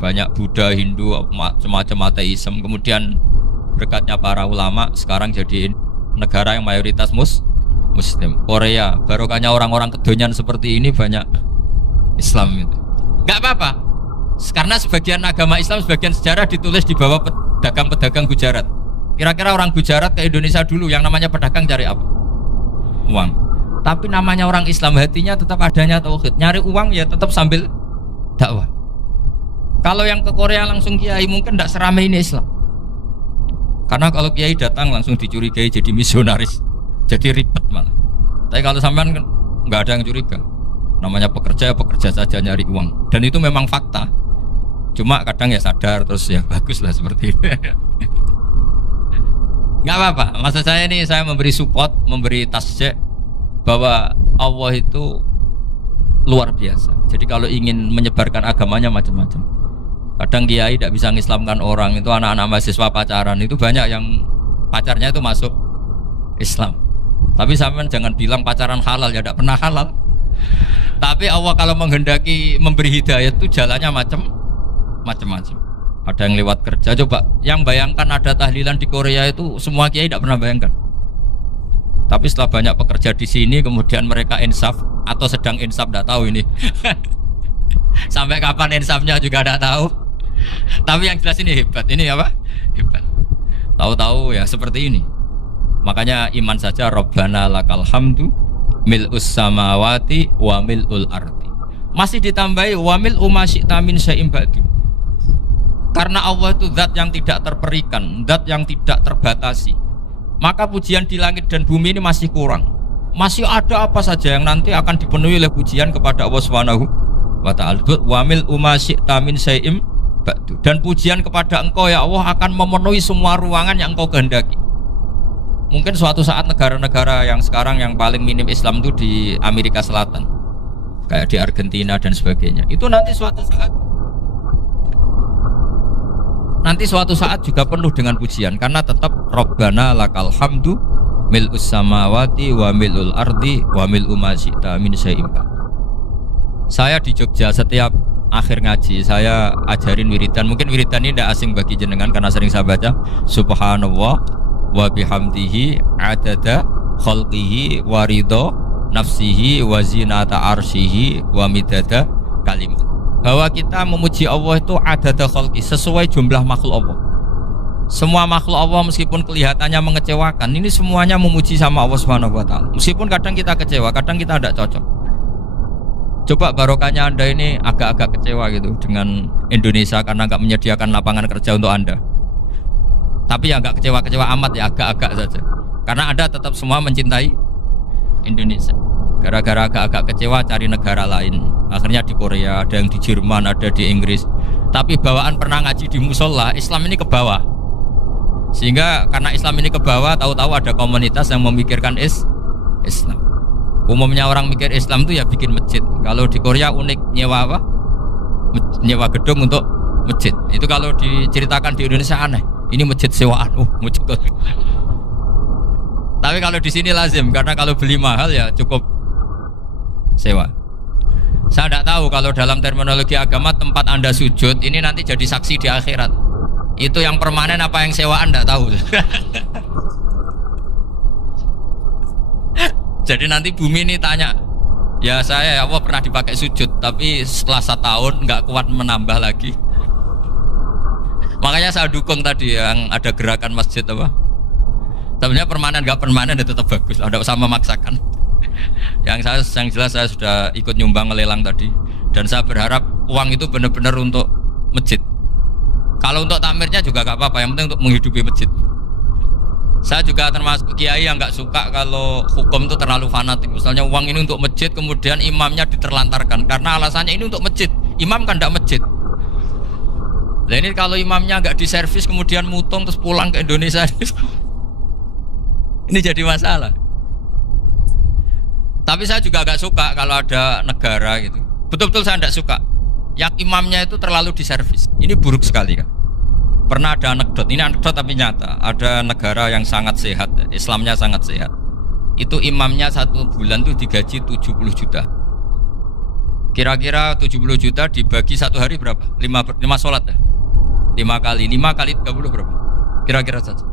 Banyak Buddha, Hindu, semacam ateisme. Kemudian berkatnya para ulama sekarang jadi negara yang mayoritas Muslim. Korea barokahnya orang-orang kedonyan seperti ini banyak Islam itu. Gak apa-apa, karena sebagian agama Islam, sebagian sejarah ditulis di bawah pedagang-pedagang Gujarat. Kira-kira orang Gujarat ke Indonesia dulu yang namanya pedagang cari apa? Uang. Tapi namanya orang Islam hatinya tetap adanya tauhid. Nyari uang ya tetap sambil dakwah. Kalau yang ke Korea langsung kiai mungkin tidak seramai ini Islam. Karena kalau kiai datang langsung dicurigai jadi misionaris, jadi ribet malah. Tapi kalau sampean kan nggak ada yang curiga. Namanya pekerja saja nyari uang. Dan itu memang fakta. Cuma kadang ya sadar terus ya bagus lah seperti itu. Nggak apa-apa. Maksud saya ini saya memberi support, memberi tasjih bahwa Allah itu luar biasa. Jadi kalau ingin menyebarkan agamanya macam-macam. Kadang kiai tidak bisa mengislamkan orang, itu anak-anak mahasiswa pacaran itu banyak yang pacarnya itu masuk Islam. Tapi sampean jangan bilang pacaran halal, ya tidak pernah halal. Tapi Allah kalau menghendaki memberi hidayah itu jalannya macam-macam. Ada yang lewat kerja, coba yang bayangkan ada tahlilan di Korea itu semua kiai tidak pernah bayangkan. Tapi setelah banyak pekerja di sini kemudian mereka insaf atau sedang insaf tidak tahu ini. Sampai kapan insafnya juga tidak tahu. Tapi yang jelas ini hebat. Ini apa? Hebat. Tahu-tahu ya seperti ini. Makanya iman saja Rabbana lakal hamdu mil'us samawati wa mil'ul ardi. Masih ditambahi wa mil'u ma syi'ta min syai'im ba'du. Karena Allah itu zat yang tidak terperikan, zat yang tidak terbatasi. Maka pujian di langit dan bumi ini masih kurang. Masih ada apa saja yang nanti akan dipenuhi oleh pujian kepada Allah Subhanahu wa ta'ala. Wa mil'u ma syi'ta min syai'im ba'du. Dan pujian kepada Engkau ya Allah akan memenuhi semua ruangan yang Engkau kehendaki. Mungkin suatu saat negara-negara yang sekarang yang paling minim Islam itu di Amerika Selatan, kayak di Argentina dan sebagainya, itu nanti suatu saat nanti suatu saat juga penuh dengan pujian karena tetap Rabbana lakal hamdu mil'us samawati wa mil'ul ardi wa mil'u ma syi'ta min syai'in. Saya di Jogja setiap akhir ngaji saya ajarin wiridan. Mungkin wiridan ini tidak asing bagi jenengan karena sering saya baca subhanallah wa bihamdihi adada khalqihi wa ridha nafsihi wa zinata arsyihi wa midada kalimat. Bahwa kita memuji Allah itu adada khalqi, sesuai jumlah makhluk Allah. Semua makhluk Allah meskipun kelihatannya mengecewakan, ini semuanya memuji sama Allah Subhanahu wa taala. Meskipun kadang kita kecewa, kadang kita tidak cocok. Coba barokahnya Anda ini agak-agak kecewa gitu dengan Indonesia karena nggak menyediakan lapangan kerja untuk Anda. Tapi ya nggak kecewa-kecewa amat ya, agak-agak saja. Karena Anda tetap semua mencintai Indonesia. Gara-gara agak-agak kecewa cari negara lain. Akhirnya di Korea, ada yang di Jerman, ada di Inggris. Tapi bawaan pernah ngaji di musola, Islam ini ke bawah. Sehingga karena Islam ini ke bawah, tahu-tahu ada komunitas yang memikirkan Islam. Umumnya orang mikir Islam itu ya bikin masjid. Kalau di Korea unik, nyewa apa? Nyewa gedung untuk masjid. Itu kalau diceritakan di Indonesia aneh. Ini masjid sewaan, masjid. Tapi kalau di sini lazim karena kalau beli mahal ya cukup sewa. Saya tidak tahu kalau dalam terminologi agama tempat Anda sujud ini nanti jadi saksi di akhirat. Itu yang permanen apa yang sewaan tidak tahu. Jadi nanti bumi ini tanya, ya saya ya Allah pernah dipakai sujud, tapi setelah 1 tahun nggak kuat menambah lagi. Makanya saya dukung tadi yang ada gerakan masjid apa. Sebenarnya permanen nggak permanen itu tetap bagus, tidak usah memaksakan. Yang jelas saya sudah ikut nyumbang ngelelang tadi, dan saya berharap uang itu benar-benar untuk masjid. Kalau untuk takmirnya juga nggak apa-apa, yang penting untuk menghidupi masjid. Saya juga termasuk kiai yang nggak suka kalau hukum itu terlalu fanatik. Misalnya uang ini untuk masjid, kemudian imamnya diterlantarkan karena alasannya ini untuk masjid. Imam kan tidak masjid. Nah ini kalau imamnya nggak diservis kemudian mutung terus pulang ke Indonesia, ini jadi masalah. Tapi saya juga nggak suka kalau ada negara gitu. Betul-betul saya tidak suka. Yang imamnya itu terlalu diservis. Ini buruk sekali kan. Pernah ada anekdot, ini anekdot tapi nyata. Ada negara yang sangat sehat, Islamnya sangat sehat. Itu imamnya 1 bulan tuh digaji 70 juta. Kira-kira 70 juta dibagi 1 hari berapa? 5 sholat ya? 5 kali 30 berapa? Kira-kira saja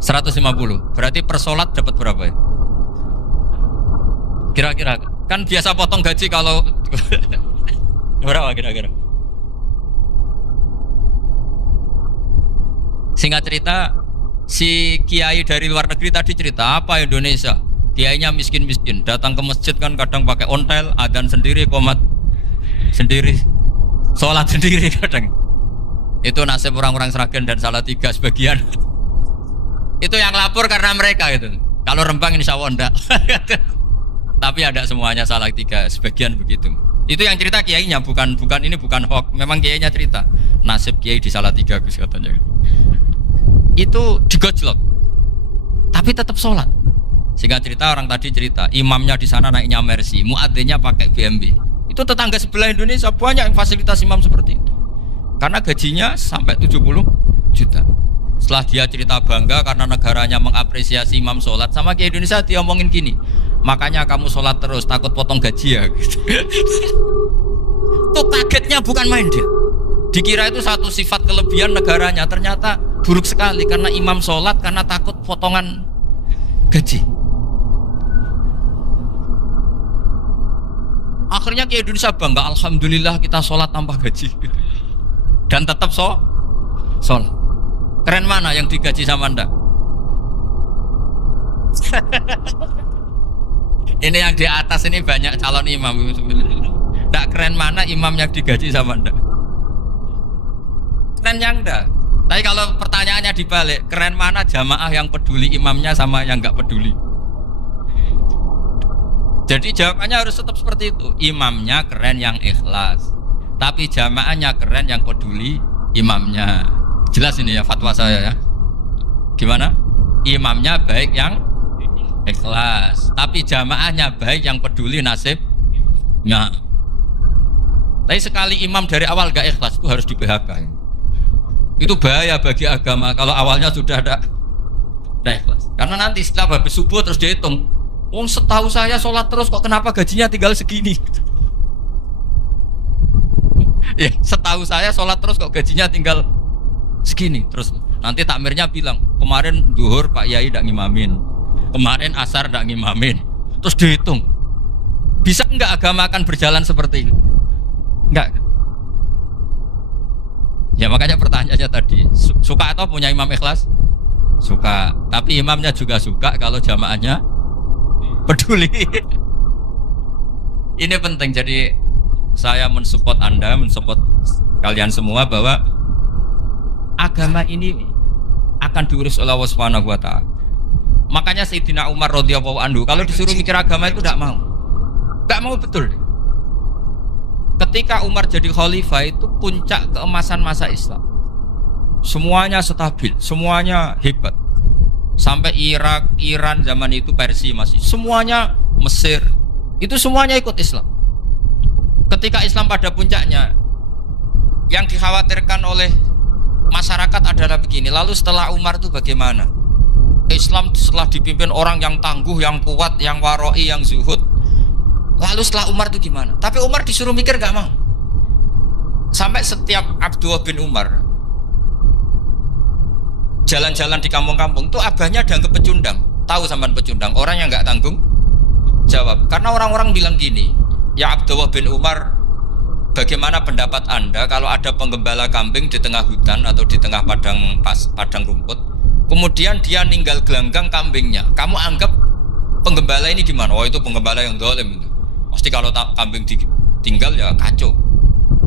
150. Berarti per sholat dapat berapa ya? Kira-kira. Kan biasa potong gaji kalau berapa kira-kira? Singkat cerita, si kiai dari luar negeri tadi cerita apa Indonesia? Kiainya miskin-miskin, datang ke masjid kan kadang pakai ontel, adzan sendiri, qomat sendiri, sholat sendiri kadang. Itu nasib orang-orang Sragen dan Salatiga sebagian. Itu yang lapor karena mereka gitu. Kalau Rembang insya Allah enggak. Tapi ada semuanya Salatiga, sebagian begitu. Itu yang cerita kiainya, bukan ini bukan hoax. Memang kiainya cerita nasib kiai di Salatiga Gus katanya. Itu digojlok, tapi tetap sholat. Sehingga cerita orang tadi cerita, imamnya di sana naiknya Mercy, muadzinnya pakai BMW. Itu tetangga sebelah Indonesia banyak yang fasilitas imam seperti itu. Karena gajinya sampai 70 juta. Setelah dia cerita bangga karena negaranya mengapresiasi imam sholat, sama kayak Indonesia dia omongin gini, makanya kamu sholat terus takut potong gaji ya. Gitu. Tuh kagetnya bukan main dia. Dikira itu satu sifat kelebihan negaranya, ternyata buruk sekali karena imam sholat karena takut potongan gaji. Akhirnya ke Indonesia bangga, alhamdulillah kita sholat tambah gaji dan tetap sholat. Keren mana yang digaji sama Anda? Ini yang di atas ini banyak calon imam. Tidak keren mana imam yang digaji sama Anda? Keren yang enggak. Tapi kalau pertanyaannya dibalik, keren mana jamaah yang peduli imamnya sama yang enggak peduli? Jadi jawabannya harus tetap seperti itu. Imamnya keren yang ikhlas, tapi jamaahnya keren yang peduli imamnya. Jelas ini ya fatwa saya ya. Gimana? Imamnya baik yang ikhlas, tapi jamaahnya baik yang peduli nasibnya. Tapi sekali imam dari awal gak ikhlas itu harus di PHK. Itu bahaya bagi agama kalau awalnya sudah ada ikhlas. Karena nanti setelah habis subuh terus dihitung, wong setahu saya sholat terus kok kenapa gajinya tinggal segini? Ya, setahu saya sholat terus kok gajinya tinggal segini. Terus nanti takmirnya bilang, kemarin duhur Pak Yai tidak ngimamin, kemarin asar tidak ngimamin. Terus dihitung, bisa enggak agama akan berjalan seperti itu? Enggak. Ya makanya pertanyaannya tadi, suka atau punya imam ikhlas? Suka. Tapi imamnya juga suka kalau jamaahnya peduli. Ini penting. Jadi saya mensupport Anda, mensupport kalian semua bahwa agama ini akan diurus oleh Allah Subhanahu wa taala. Makanya Sayyidina Umar radhiyallahu anhu kalau disuruh mikir agama itu tidak mau. Enggak mau betul. Ketika Umar jadi khalifah itu puncak keemasan masa Islam. Semuanya stabil, semuanya hebat. Sampai Irak, Iran zaman itu Persia masih. Semuanya Mesir. Itu semuanya ikut Islam. Ketika Islam pada puncaknya, yang dikhawatirkan oleh masyarakat adalah begini. Lalu setelah Umar itu bagaimana? Islam setelah dipimpin orang yang tangguh, yang kuat, yang waroi, yang zuhud. Lalu setelah Umar itu gimana? Tapi Umar disuruh mikir gak mau. Sampai setiap Abdullah bin Umar jalan-jalan di kampung-kampung itu abahnya dianggap pecundang. Tahu sampean pecundang? Orang yang gak tanggung jawab. Karena orang-orang bilang gini, ya Abdullah bin Umar, bagaimana pendapat Anda kalau ada penggembala kambing di tengah hutan atau di tengah padang rumput, kemudian dia ninggal gelanggang kambingnya, kamu anggap penggembala ini gimana? Oh itu penggembala yang zalim itu. Pasti kalau kambing ditinggal ya kacau.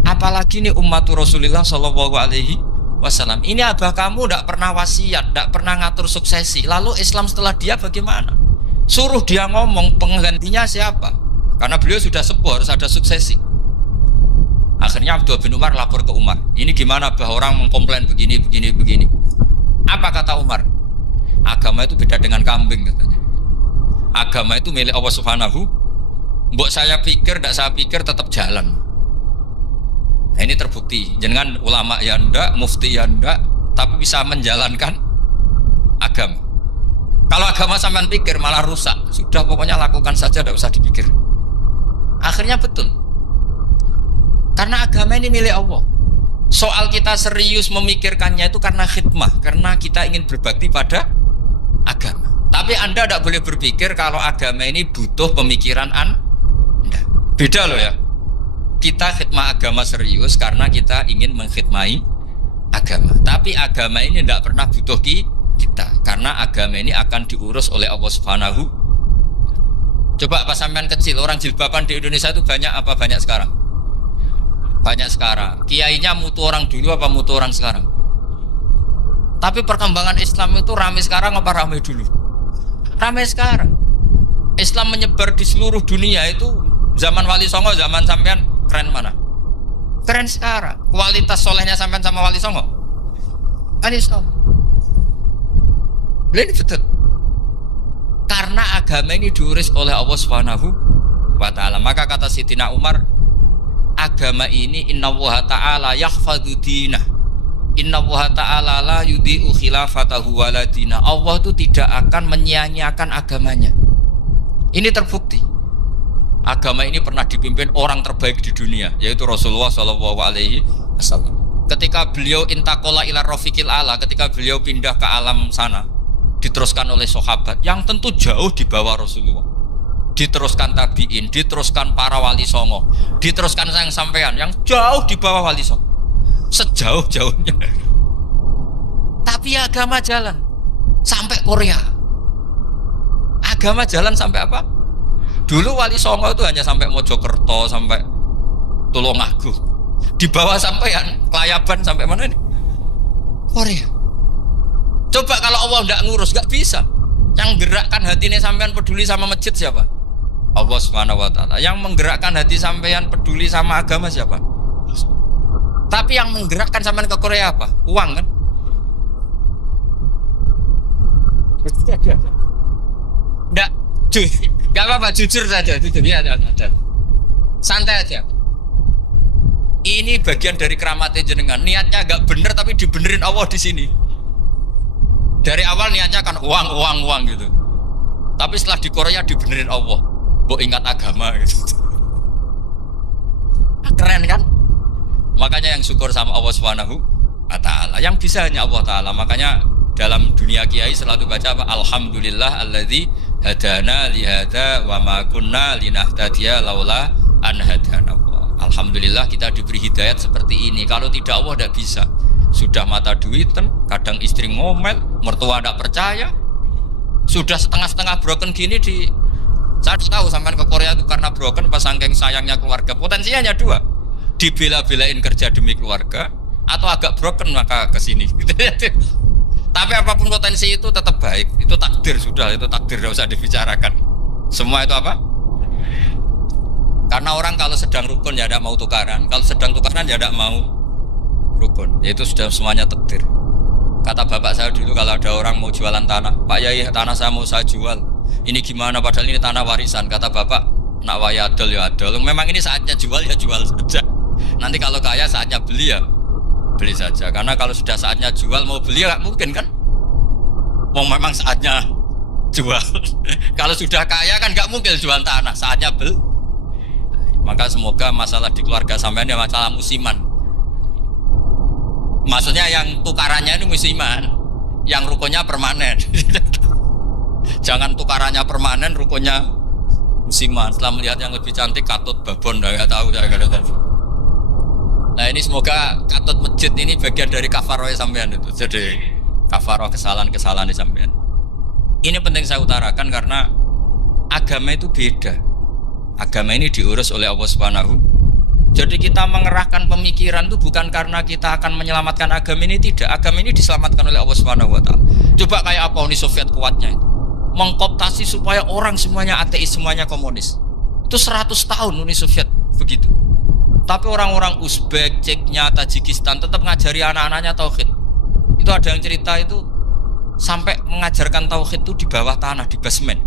Apalagi nih ummatu Rasulullah Shallallahu Alaihi Wasallam. Ini abah kamu tidak pernah wasiat, tidak pernah ngatur suksesi. Lalu Islam setelah dia bagaimana? Suruh dia ngomong penggantinya siapa? Karena beliau sudah sepuh, harus ada suksesi. Akhirnya Abdullah bin Umar lapor ke Umar. Ini gimana bah orang mengkomplain begini. Apa kata Umar? Agama itu beda dengan kambing katanya. Agama itu milik Allah Subhanahu. Mbok saya pikir, tidak saya pikir tetap jalan. Nah, ini terbukti. Jangan ulama ya ndak, mufti ya ndak, tapi bisa menjalankan agama. Kalau agama sampean pikir malah rusak. Sudah pokoknya lakukan saja, tidak usah dipikir. Akhirnya betul. Karena agama ini milik Allah. Soal kita serius memikirkannya itu karena khidmah, karena kita ingin berbakti pada agama. Tapi Anda tidak boleh berpikir kalau agama ini butuh pemikiran Anda. Beda loh ya. Kita khidmah agama serius karena kita ingin mengkhidmai agama. Tapi agama ini tidak pernah butuh kita, karena agama ini akan diurus oleh Allah Subhanahu. Coba pas sampean kecil, orang jilbaban di Indonesia itu banyak apa banyak sekarang? Banyak sekarang. Kiainya mutu orang dulu apa mutu orang sekarang? Tapi perkembangan Islam itu ramai sekarang apa ramai dulu? Ramai sekarang. Islam menyebar di seluruh dunia itu zaman Wali Songo, zaman sampean keren mana? Keren sekarang. Kualitas solehnya sampean sama Wali Songo? Wali Songo. Ini betul. Karena agama ini diurus oleh Allah Subhanahu wa ta'ala. Maka kata Sayyidina Umar, agama ini innallaha ta'ala yahfadhu dinah. Innallaha ta'ala la yudhi'u khilafatahu waladina. Allah itu tidak akan menyia-nyiakan agamanya. Ini terbukti. Agama ini pernah dipimpin orang terbaik di dunia, yaitu Rasulullah Shallallahu Alaihi Wasallam. Ketika beliau intakola ila rafiqil ala, ketika beliau pindah ke alam sana, diteruskan oleh sahabat yang tentu jauh di bawah Rasulullah. Diteruskan tabiin, diteruskan para wali songo, diteruskan sayang sampean yang jauh di bawah wali songo, sejauh-jauhnya. Tapi agama jalan sampai Korea. Agama jalan sampai apa? Dulu wali songo itu hanya sampai Mojokerto, sampai Tulungagung. Di bawah sampean, Kelayaban sampai mana ini? Korea. Coba kalau Allah tidak ngurus, gak bisa. Yang gerakkan hatinya sampean peduli sama masjid siapa? Allah Subhanahu wa ta'ala. Yang menggerakkan hati sampean peduli sama agama siapa? Tapi yang menggerakkan sampean ke Korea apa? Uang kan? Enggak, gak apa-apa, jujur saja, jujur ya, santai aja. Ini bagian dari keramatnya jenengan. Niatnya agak bener tapi dibenerin Allah di sini. Dari awal niatnya kan uang gitu. Tapi setelah di Korea dibenerin Allah. Mbok ingat agama gitu. Keren kan? Makanya yang syukur sama Allah Subhanahu wa ta'ala. Yang bisa hanya Allah ta'ala. Makanya dalam dunia kiai selalu baca apa? Alhamdulillah alladzi hadana lihada wa ma kunna linahtadiya laula an hadana Allah. Alhamdulillah kita diberi hidayat seperti ini. Kalau tidak Allah tidak bisa. Sudah mata duitan, kadang istri ngomel, mertua tidak percaya. Sudah setengah-setengah broken gini di saya tahu sampai ke Korea itu karena broken pas saking sayangnya keluarga. Potensinya hanya dua. Dibela-belain kerja demi keluarga atau agak broken maka ke sini. Tapi apapun potensi itu tetap baik. Itu takdir sudah, itu takdir tidak usah dibicarakan. Semua itu apa? Karena orang kalau sedang rukun ya tidak mau tukaran, kalau sedang tukaran ya tidak mau rukun. Itu sudah semuanya takdir. Kata bapak saya dulu kalau ada orang mau jualan tanah, Pak Yai tanah saya mau saya jual. Ini gimana padahal ini tanah warisan. Kata bapak, nak waya adol ya adol. Memang ini saatnya jual ya jual saja. Nanti kalau kaya saatnya beli ya beli saja. Karena kalau sudah saatnya jual mau beli ya gak mungkin kan? Mau memang saatnya jual. Kalau sudah kaya kan gak mungkin jual tanah. Saatnya beli. Maka semoga masalah di keluarga sampean ya masalah musiman. Maksudnya yang tukarannya ini musiman, yang rukunnya permanen. Jangan tukarannya permanen, rukunnya musiman. Setelah melihat yang lebih cantik katut babon, dah nggak tahu saya kata. Nah ini semoga katut masjid ini bagian dari kafaroh sampean itu. Jadi kafaroh kesalahan-kesalahan di sampean. Ini penting saya utarakan karena agama itu beda. Agama ini diurus oleh Allah Subhanahu. Jadi kita mengerahkan pemikiran itu bukan karena kita akan menyelamatkan agama ini, tidak. Agama ini diselamatkan oleh Allah Subhanahu wa ta'ala. Coba kayak apa Uni Soviet kuatnya itu. Mengkooptasi supaya orang semuanya ateis, semuanya komunis. Itu 100 tahun Uni Soviet begitu. Tapi orang-orang Uzbek, Ceknya, Tajikistan tetap ngajari anak-anaknya tauhid. Itu ada yang cerita itu sampai mengajarkan tauhid itu di bawah tanah, di basement.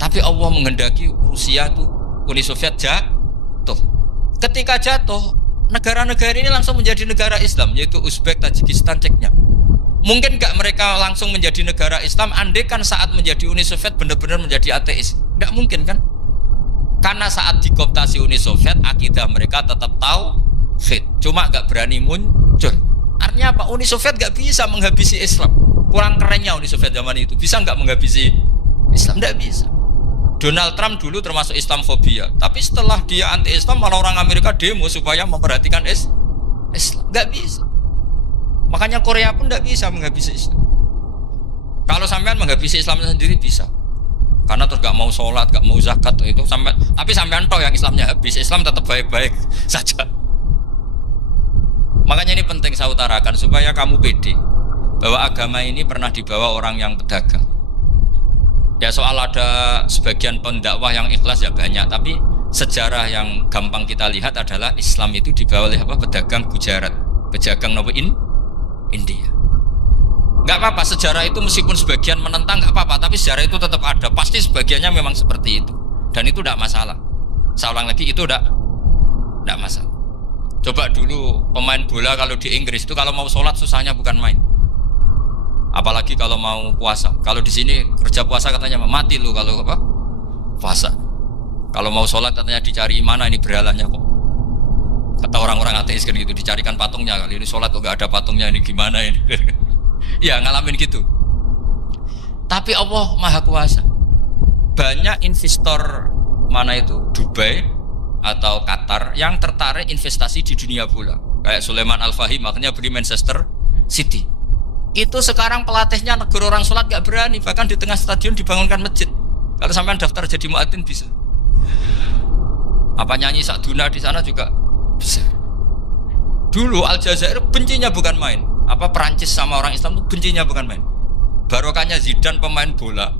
Tapi Allah menghendaki Rusia itu, Uni Soviet jatuh. Ketika jatuh, negara-negara ini langsung menjadi negara Islam, yaitu Uzbek, Tajikistan, Ceknya. Mungkin gak mereka langsung menjadi negara Islam, andai kan saat menjadi Uni Soviet benar-benar menjadi ateis. Gak mungkin kan? Karena saat dikooptasi Uni Soviet, akidah mereka tetap tauhid, cuma gak berani muncul. Artinya apa? Uni Soviet gak bisa menghabisi Islam. Kurang kerennya Uni Soviet zaman itu. Bisa gak menghabisi Islam? Gak bisa. Donald Trump dulu termasuk Islamfobia, tapi setelah dia anti-Islam malah orang Amerika demo supaya memperhatikan Islam. Gak bisa. Makanya Korea pun gak bisa menghabisi Islam. Kalau sampean menghabisi Islam sendiri bisa, karena terus gak mau sholat, gak mau zakat itu sampai. Tapi sampean toh yang Islamnya habis, Islam tetap baik-baik saja. Makanya ini penting saya utarakan supaya kamu pede bahwa agama ini pernah dibawa orang yang pedagang. Ya soal ada sebagian pendakwah yang ikhlas ya banyak, tapi sejarah yang gampang kita lihat adalah Islam itu dibawa oleh apa? Pedagang Gujarat, pedagang India. Gak apa-apa sejarah itu meskipun sebagian menentang gak apa-apa, tapi sejarah itu tetap ada. Pasti sebagiannya memang seperti itu, dan itu tidak masalah. Saya ulang lagi, itu tidak masalah. Coba dulu pemain bola kalau di Inggris itu kalau mau sholat susahnya bukan main. Apalagi kalau mau puasa. Kalau di sini kerja puasa katanya mati lu kalau apa? Puasa. Kalau mau sholat katanya dicari mana ini berhalanya kok. Kata orang-orang ateis kan gitu, dicarikan patungnya. Kali ini sholat kok gak ada patungnya, ini gimana ini? Ya ngalamin gitu. Tapi Allah Maha Kuasa. Banyak investor mana itu Dubai atau Qatar yang tertarik investasi di dunia bola. Kayak Sulaiman Al-Fahim makanya beli Manchester City. Itu sekarang pelatihnya negara orang sholat gak berani, bahkan di tengah stadion dibangunkan masjid. Kalau sampai daftar jadi muadzin bisa. Apa nyanyi Sakduna di sana juga bisa. Dulu Aljazair bencinya bukan main. Apa Perancis sama orang Islam itu bencinya bukan main. Barokahnya Zidane pemain bola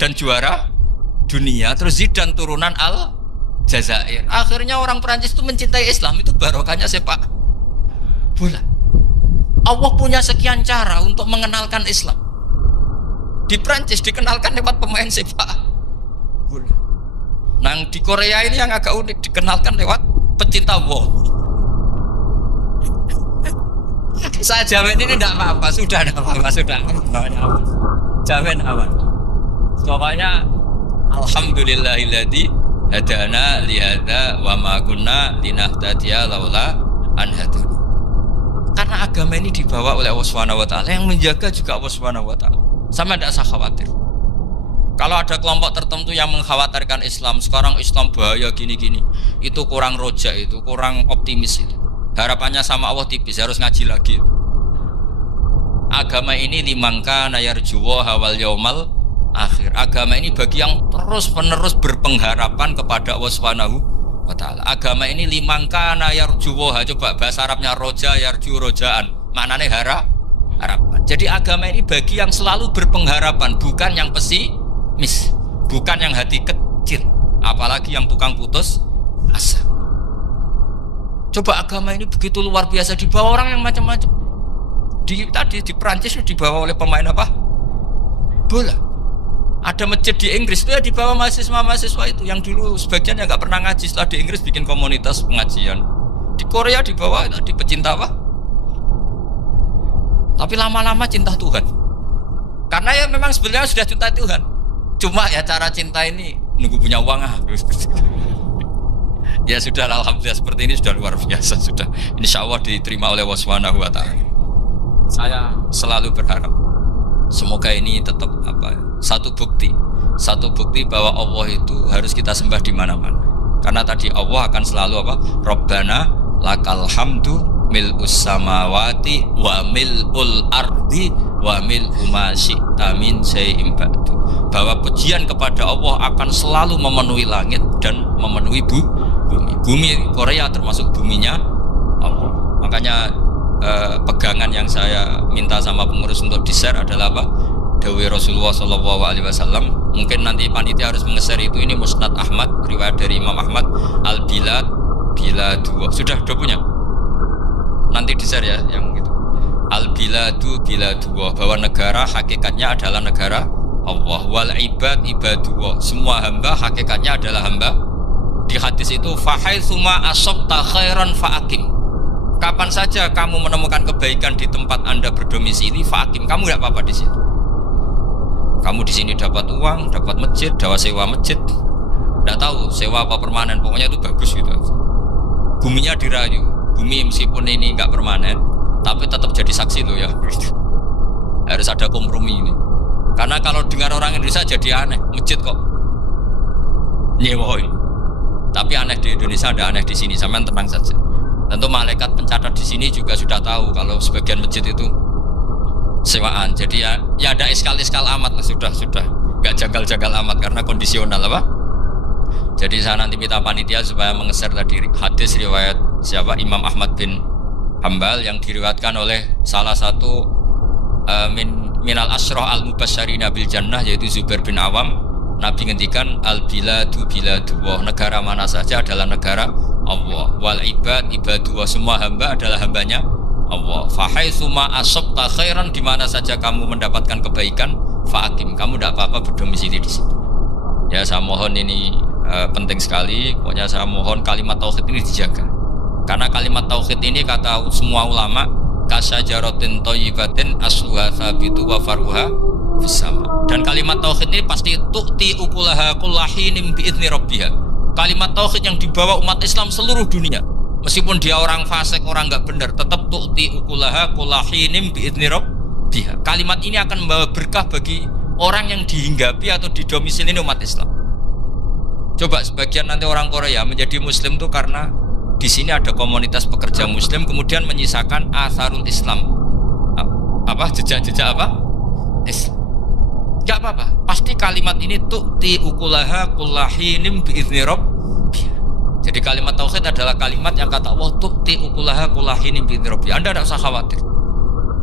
dan juara dunia, terus Zidane turunan Aljazair. Akhirnya orang Perancis itu mencintai Islam, itu barokahnya sepak bola. Allah punya sekian cara untuk mengenalkan Islam. Di Prancis dikenalkan lewat pemain sepak bola. Nah di Korea ini yang agak unik, dikenalkan lewat pecinta bola. Saya jamin ini tidak apa-apa, sudah tidak apa-apa, sudah. Jamin aman. Pokoknya alhamdulillahilladzi hadana lihada wa ma kunna linahtadiya laula an hadana. Karena agama ini dibawa oleh Allah Subhanahu wa taala, yang menjaga juga Allah Subhanahu wa taala. Sama tidak usah khawatir. Kalau ada kelompok tertentu yang mengkhawatirkan Islam, sekarang Islam bahaya gini-gini, itu kurang roja, itu kurang optimis itu. Harapannya sama Allah tipis, harus ngaji lagi. Agama ini limangka nayarjuwa wal yaumal akhir. Agama ini bagi yang terus-menerus berpengharapan kepada Allah Subhanahu wa taala. Agama ini limangka nayarjuwa, coba bahasa Arabnya roja yarju rojaan. Maknanya harapan. Jadi agama ini bagi yang selalu berpengharapan, bukan yang pesimis, bukan yang hati kecil, apalagi yang tukang putus asa. Coba agama ini begitu luar biasa, dibawa orang yang macam-macam. Tadi di Perancis dibawa oleh pemain apa? Bola. Ada masjid di Inggris itu ya dibawa mahasiswa-mahasiswa itu yang dulu sebagian yang nggak pernah ngaji, setelah di Inggris bikin komunitas pengajian. Di Korea dibawa di pecinta apa? Tapi lama-lama cinta Tuhan. Karena ya memang sebenarnya sudah cinta Tuhan. Cuma ya cara cinta ini nunggu punya uang Ya sudah, alhamdulillah seperti ini sudah luar biasa, sudah insya Allah diterima oleh Allah Subhanahu wa taala. Saya selalu berharap semoga ini tetap satu bukti bahwa Allah itu harus kita sembah di mana-mana. Karena tadi Allah akan selalu Rabbana lakal hamdu mil'us samawati wa mil'ul ardi wa mil'u ma syi'ta min syai'in ba'du. Bahwa pujian kepada Allah akan selalu memenuhi langit dan memenuhi bumi. Bumi Korea termasuk buminya Allah. Makanya pegangan yang saya minta sama pengurus untuk di-share adalah Dawi Rasulullah SAW. Mungkin nanti panitia harus menge-share itu. Ini Musnad Ahmad, riwayat dari Imam Ahmad. Al-Bilad Biladullah. Sudah punya? Nanti di-share ya yang gitu. Al-Biladu Biladullah, bahwa negara hakikatnya adalah negara Allah. Wal ibad ibadullah, semua hamba hakikatnya adalah hamba. Di hadis itu fahaitsuma asabta khairan fa'akim. Kapan saja kamu menemukan kebaikan di tempat Anda berdomisili, fa'akim, kamu enggak apa-apa di situ. Kamu di sini dapat uang, dapat masjid, dapat sewa masjid. Enggak tahu sewa apa permanen, pokoknya itu bagus gitu. Buminya dirayu. Bumi meskipun ini enggak permanen, tapi tetap jadi saksi loh ya. Harus ada kompromi ini. Karena kalau dengar orang Indonesia jadi aneh, masjid kok nyewa. Tapi aneh di Indonesia, ada aneh di sini, sampean tenang saja. Tentu malaikat pencatat di sini juga sudah tahu kalau sebagian masjid itu sewaan. Jadi ya ada iskal-iskal amat lah, sudah nggak jagal-jagal amat karena kondisional Jadi saya nanti minta panitia supaya menge-share tadi hadis riwayat siapa Imam Ahmad bin Hambal yang diriwayatkan oleh salah satu minal asyrah al-mubasysyirina bil jannah, yaitu Zubair bin Awam. Nabi ngendikan al-biladu biladullah, negara mana saja adalah negara Allah. Wal ibad ibadullah, semua hamba adalah hambanya Allah. Fahaitsuma asabta khairan, di mana saja kamu mendapatkan kebaikan, fa'akim, kamu tidak apa-apa berdomisili di situ. Ya saya mohon ini penting sekali. Pokoknya saya mohon kalimat tauhid ini dijaga. Karena kalimat tauhid ini kata semua ulama kasyajaratin thayyibatin asluha tsabitu wa faruha fis-sama. Dan kalimat tauhid ini pasti tu'ti ukulaha kullahinim bi'izni rabbiha. Kalimat tauhid yang dibawa umat Islam seluruh dunia, meskipun dia orang fasik, orang enggak benar, tetap tu'ti ukulaha kullahinim bi'izni rabbiha. Kalimat ini akan membawa berkah bagi orang yang dihinggapi atau didomisili umat Islam. Coba sebagian nanti orang Korea menjadi muslim tuh karena di sini ada komunitas pekerja muslim, kemudian menyisakan atharul Islam. Jejak-jejak Islam. Gak apa-apa, pasti kalimat ini tu'ti ukulaha kullahinim bi'izni rabbiha. Jadi kalimat tauhid adalah kalimat yang kata Allah tu'ti ukulaha kullahinim bi'izni rabbiha. Anda tidak usah khawatir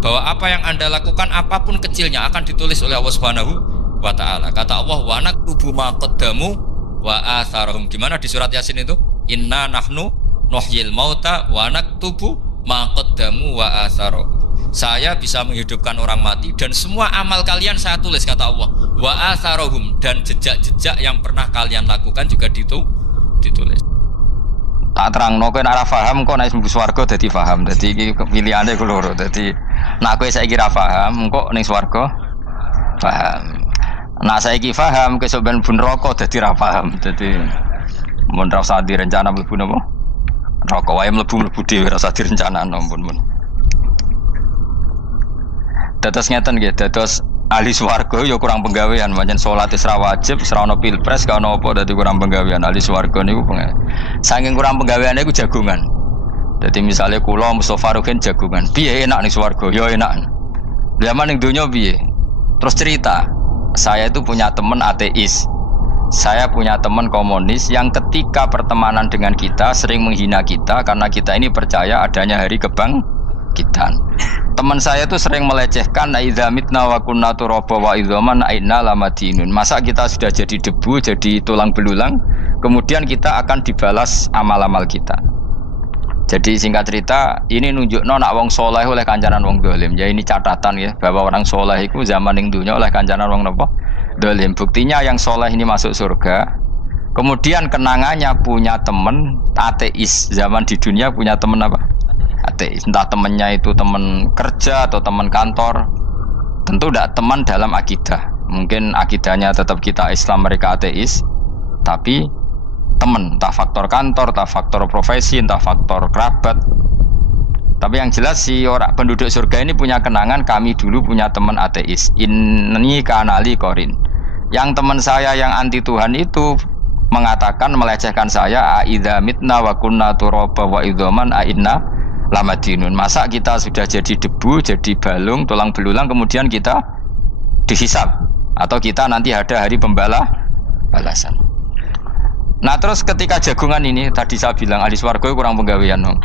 bahwa apa yang Anda lakukan, apapun kecilnya, akan ditulis oleh Allah Subhanahu wa ta'ala. Kata Allah wa naktubu ma qaddamu wa atharahum. Gimana di surat Yasin itu? Inna nahnu nuhyil mauta wa naktubu ma qaddamu wa atharahum. Saya bisa menghidupkan orang mati dan semua amal kalian saya tulis, kata Allah. Wa atharahum, dan jejak-jejak yang pernah kalian lakukan juga ditulis. tak terangno kowe nek ora paham kok nek mlebu swarga dadi paham. Dadi iki pilihane ku loro. Dadi nek kowe saiki ra paham kok ning swarga paham. Nek saiki paham kesuk ben mlebu neraka dadi ra paham. Dadi mun ra usah direncana mlebu napa? Neraka wae mlebu dhewe ra usah direncanakno mun. Dados ngeten nggih, dados ahli swarga ya kurang penggawean, pancen salat wis ra wajib, wis ra ono pilpres, gak ono apa dadi kurang penggawean. Ahli swarga niku saking kurang penggaweane iku jagongan. Dadi misale kula Mustofa Ruhin jagongan. Piye enak ning swarga? Ya enak. Zaman ning donya piye? Terus cerita, saya itu punya teman ateis. Saya punya teman komunis yang ketika pertemanan dengan kita sering menghina kita karena kita ini percaya adanya hari kebangkitan. Teman saya itu sering melecehkan idza mitna wa kunna turaba wa idzaman aina lamadinun. Masa kita sudah jadi debu, jadi tulang belulang, kemudian kita akan dibalas amal-amal kita. Jadi singkat cerita, ini nunjukno nak wong soleh oleh kancanan wong dolim. Ya ini catatan ya, bahwa orang soleh itu zaman ning dunya oleh kancanan wong napa? Dolim. Buktinya yang soleh ini masuk surga. Kemudian kenangannya punya teman ateis. Zaman di dunia punya teman apa? Ateis. Entah temannya itu teman kerja atau teman kantor. Tentu tidak teman dalam akidah. Mungkin akidahnya tetap kita Islam, mereka ateis. Tapi teman, entah faktor kantor, entah faktor profesi, entah faktor kerabat. Tapi yang jelas si orang penduduk surga ini punya kenangan, kami dulu punya teman ateis. Ini kanali korin. Yang teman saya yang anti Tuhan itu mengatakan, melecehkan saya, aidza mitna wa kunna turaba wa idzaman aina lamadinun. Masa kita sudah jadi debu, jadi balung, tulang belulang, kemudian kita dihisab atau kita nanti ada hari balasan. Nah terus ketika jagungan ini tadi saya bilang ahli swarga kurang penggawean dong.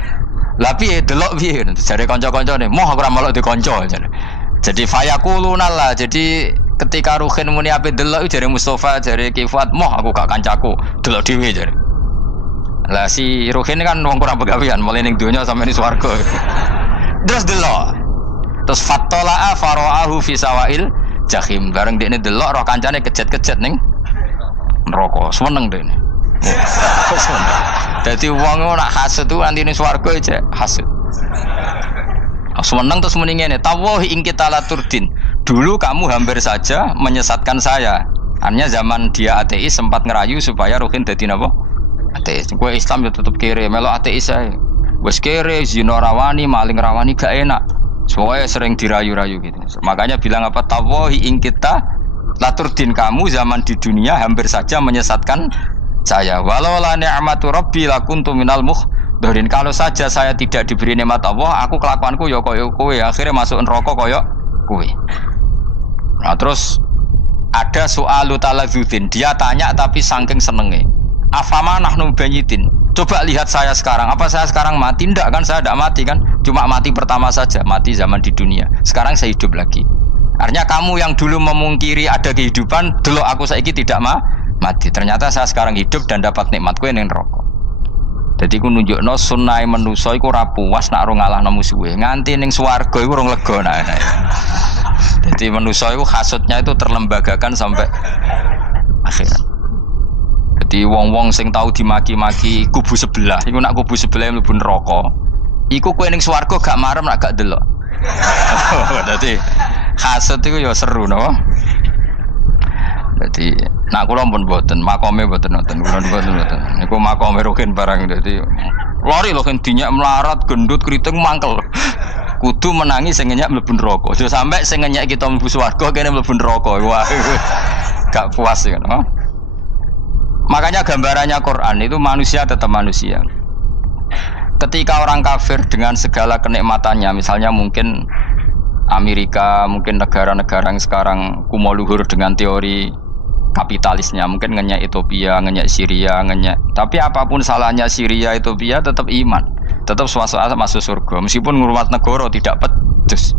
Lah piye delok piye jare kanca-kancane moh aku ora melok dikonco jare. Jadi fayaquluna lah. Jadi ketika Ruhin muni ape delok jare Mustofa jare Kifat moh aku gak kancaku delok dhewe jare. Lah si Ruhin kan wong kurang penggawean mulai ning donya sampe ning swarga. Terus delok. Terus fattala'a fara'ahu fi sawail jahim. Bareng dekne delok roh kancane kejet-kejet ning neraka. Seneng dekne. Jadi wong nak hasud tu nanti ning swarga aja hasud. Seneng terus muni ngene, tawahi ing kita laturdin. Dulu kamu hampir saja menyesatkan saya. Artinya zaman dia ateis sempat ngerayu supaya Ruhin dadi napa? Ateis. Kowe Islam ya tetep kere, melok ateis ae. Wis kere, zina rawani, maling rawani gak enak. Soalnya sering dirayu-rayu gitu. Makanya bilang apa? Tawahi ing kita laturdin, kamu zaman di dunia hampir saja menyesatkan saya. Walau la ni'matu rabbi lakuntu minal muhdharin. Kalau saja saya tidak diberi nikmat Allah, aku kelakuanku ya koyo kowe, akhirnya masuk neraka koyo kowe. Nah terus ada soalu taladzudin, dia tanya tapi saking senenge. Afama nahnu banyitin. Coba lihat saya sekarang, apa saya sekarang mati? Ndak kan, saya tidak mati kan, cuma mati pertama saja, mati zaman di dunia. Sekarang saya hidup lagi. Artinya kamu yang dulu memungkiri ada kehidupan, dulu aku saiki tidak mati. Ternyata saya sekarang hidup dan dapat nikmat kowe ning neraka. Dadi ku nunjukno sunnahe manusa iku ora puas nek ora ngalahno musuhe. Nganti ning swarga iku ora lega nek. Dadi manusa iku hasudnya itu terlembagakan sampai akhirat. Dadi wong-wong sing tau dimaki-maki kubu sebelah, iku nak kubu sebelah mlebu neraka. Iku kowe ning swarga gak marem nek gak delok. Dadi hasud iku ya seru no. Jadi, nak kula pun boten, makome boten nonton, kula boten. Niku makome Ruhin barang dadi lari lho kan dinyak melarat, gendut, kriting mangkel. Kudu menangi sing ngenyak mlebu neraka. Aja sampe sing ngenyak kita mlebu swarga kene mlebu neraka. Wah, gak puas ya, no? Makanya gambarannya Quran itu manusia tetap manusia. Ketika orang kafir dengan segala kenikmatannya, misalnya mungkin Amerika, mungkin negara-negara yang sekarang kumo luhur dengan teori kapitalisnya, mungkin ngenyak Ethiopia, ngenyak Syria, ngenyak. Tapi apapun salahnya Syria, Ethiopia tetap iman, tetap suasana masuk surga. Meskipun ngurmat negara tidak pedes.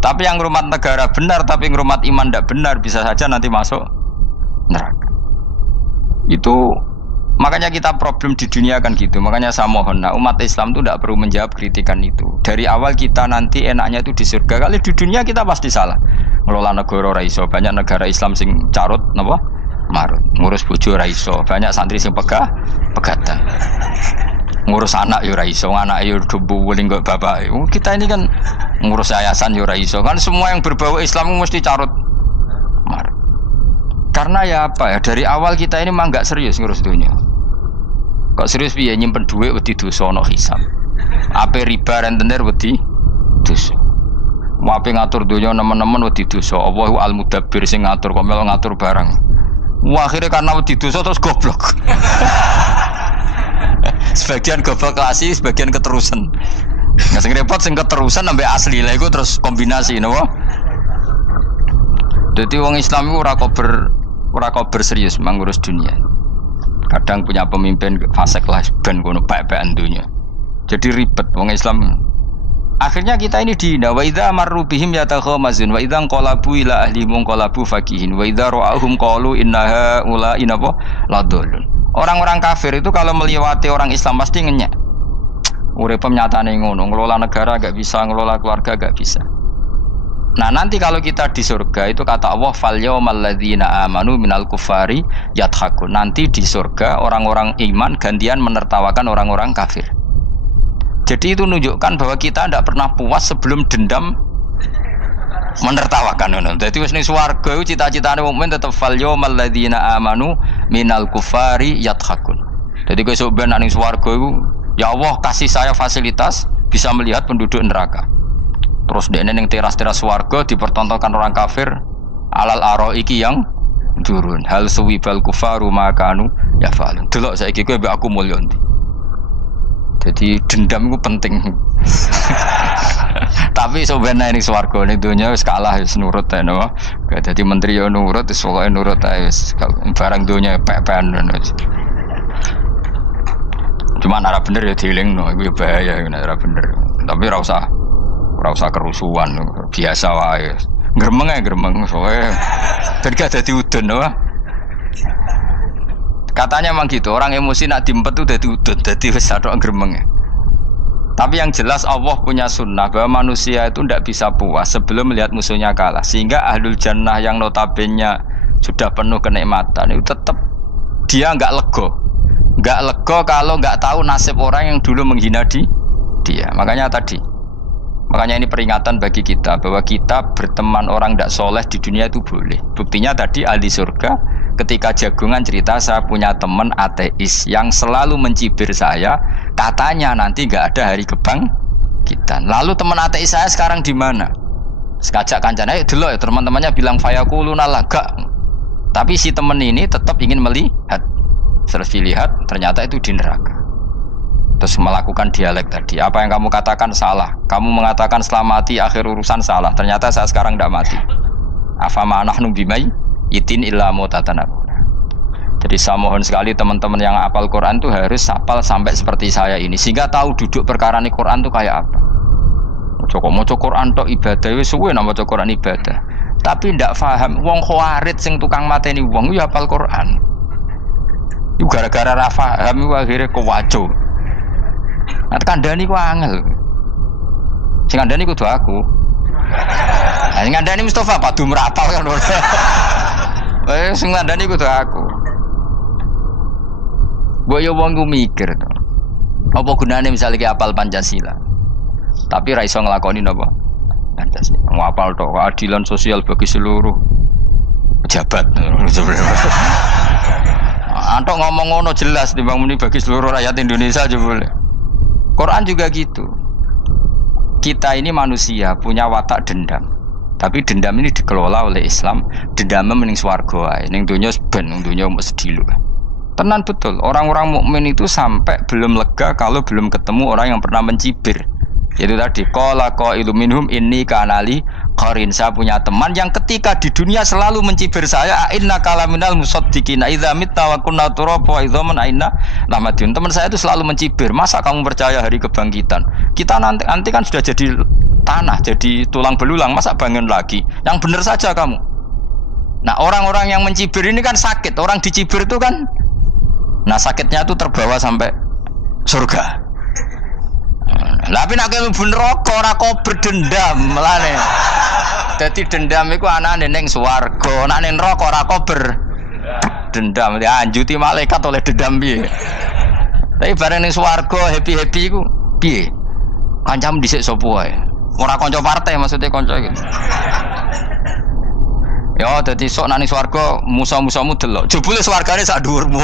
Tapi yang ngurmat negara benar, tapi ngurmat iman tidak benar, bisa saja nanti masuk neraka. Itu makanya kita problem di dunia kan gitu. Makanya saya mohon, nah, umat Islam itu tidak perlu menjawab kritikan itu. Dari awal kita nanti enaknya itu di surga. Kali di dunia kita pasti salah. Ngelola negara raiso, banyak negara Islam sing carut, napa? Marut. Ngurus bojo raiso, banyak santri sing pegatan. ngurus anak yo ora iso, anak yo dumbuling kok bapak. Kita ini kan ngurus yayasan yo ora iso. Kan semua yang berbau Islam mesti carut mar. Karena ya apa ya, dari awal kita ini mah enggak serius ngurus dunia. Kok serius piye nyimpen duit wedi dosa ono hisab. Ape riba rentenir wedi dosa. Mau ape ngatur dunia nemen-nemen wedi dosa. Allahu al-mudabbir sing ngatur kok melu ngatur barang. Wah, akhirnya karena wedi dosa terus goblok. Sebagian goblok klasik, sebagian keterusan. Nggak sing repot sing keterusan sampai asli lah itu terus kombinasi, napa? Jadi wong Islam itu ora kober serius mengurus dunia. Kadang punya pemimpin fasik lah ben kono bae-baean dunia. Jadi ribet wong Islam. Akhirnya kita ini dihina. Wa idza marru bihim yatakhamazun wa idza qalabu ila ahlihim qalabu fakihin wa idza ra'ahum qalu innaha ula inapa ladallun. Orang-orang kafir itu kalau melewati orang Islam pasti ngenyek. Urip nyatane ngono, ngelola negara gak bisa, ngelola keluarga gak bisa. Nah, nanti kalau kita di surga itu kata Allah fal yaumal ladzina amanu minal kufari yadhakun. Nanti di surga orang-orang iman gantian menertawakan orang-orang kafir. Jadi itu menunjukkan bahwa kita tidak pernah puas sebelum dendam menertawakan ngono. Dadi wis ning swarga iku cita-citane mukmin tetep fal yaumal ladzina amanu minal kufari yadhakun. Dadi kowe sok ben ning swarga iku ya Allah kasih saya fasilitas bisa melihat penduduk neraka. Terus dene ning teras-teras swarga dipertontonkan orang kafir alal araiki yang turun. Hal suwibal kufaru makanu ya falun. Delok saiki kowe mbek aku mulya ndi. Jadi dendam itu penting. Tapi sebenarnya ini swarga ini dunia wis kalah wis nurut ae no. Dadi menteri yo nurut wis pokoke nurut ae wis barang dunia pepen. Cuma ora bener ya dielingno iku bahaya nek ora bener. Tapi ora usah kerusuhan biasa wae. Gremeng ae gremeng soalnya dadi dadi udun no. Katanya memang gitu, orang emosi nak diempet tuh dadi udun, dadi wis sadok gremeng. Tapi yang jelas Allah punya sunnah bahwa manusia itu tidak bisa puas sebelum melihat musuhnya kalah. Sehingga ahlul jannah yang notabene sudah penuh kenikmatan itu tetap dia nggak lego kalau nggak tahu nasib orang yang dulu menghina dia. Makanya ini peringatan bagi kita bahwa kita berteman orang tidak soleh di dunia itu boleh. Buktinya tadi ahli surga ketika Jagungan cerita saya punya teman ateis yang selalu mencibir saya, katanya nanti nggak ada hari kebangkitan. Lalu teman ateis saya sekarang di mana? Sekajak kancana, dulu ya teman-temannya bilang fayakuluna laga. Tapi si teman ini tetap ingin melihat. Setelah dilihat ternyata itu di neraka. Terus melakukan dialek tadi. Apa yang kamu katakan salah. Kamu mengatakan setelah mati akhir urusan salah. Ternyata saya sekarang tidak mati. Afama nahnu bimai itin illa mutatana. Jadi saya mohon sekali teman-teman yang hafal Quran itu harus hafal sampai seperti saya ini sehingga tahu duduk perkara ini Quran itu kayak apa. Maca Quran tok ibadah wis suwe nang maca Quran ibadah. Tapi ndak paham wong khawarit sing tukang mateni wong ya hafal Quran. Itu gara-gara ra paham iku akhire kewaco. Nah kandhani ku angel. Sing kandhani kudu aku. Lah sing kandhani Mustafa padu merapal kan. Sing ngandani kudu aku. Mbok yo wong ku mikir to. Apa gunane misalnya ki apal Pancasila. Tapi ra iso nglakoni napa? Pancasila. Ngapal tok keadilan sosial bagi seluruh pejabat. Antok ngomong ngono jelas timbang muni bagi seluruh rakyat Indonesia aja boleh. Quran juga gitu. Kita ini manusia punya watak dendam. Tapi dendam ini dikelola oleh Islam. Dendamnya mending swarga ae. Ning donya ben, ning donya mesti dilu. Tenan betul, orang-orang mukmin itu sampai belum lega kalau belum ketemu orang yang pernah mencibir. Yaitu tadi qala qailu minhum inni kanali qarin. Saya punya teman yang ketika di dunia selalu mencibir saya, inna kalaminal musaddiqina idza mitta wa kunna turaba wa idzaman aina lamadun. Teman saya itu selalu mencibir, masa kamu percaya hari kebangkitan? Kita nanti kan sudah jadi tanah, jadi tulang belulang, masa bangun lagi? Yang benar saja kamu. Nah, orang-orang yang mencibir ini kan sakit. Orang dicibir itu kan, nah sakitnya itu terbawa sampai surga. Tapi nak kene bener ora kok berdendam melane. Dadi dendam iku anane ning swarga, nek ning neraka ora kok berdendam. Dianjuti malaikat oleh dendam piye. Tapi bareng ning swarga happy-happy iku piye? Kancamu dhisik sapa wae. Ora kanca partai maksudnya kanca gitu. Ya dadi sok nang swarga musa-musamu delok. Jebule swargane sak dhuwurmu.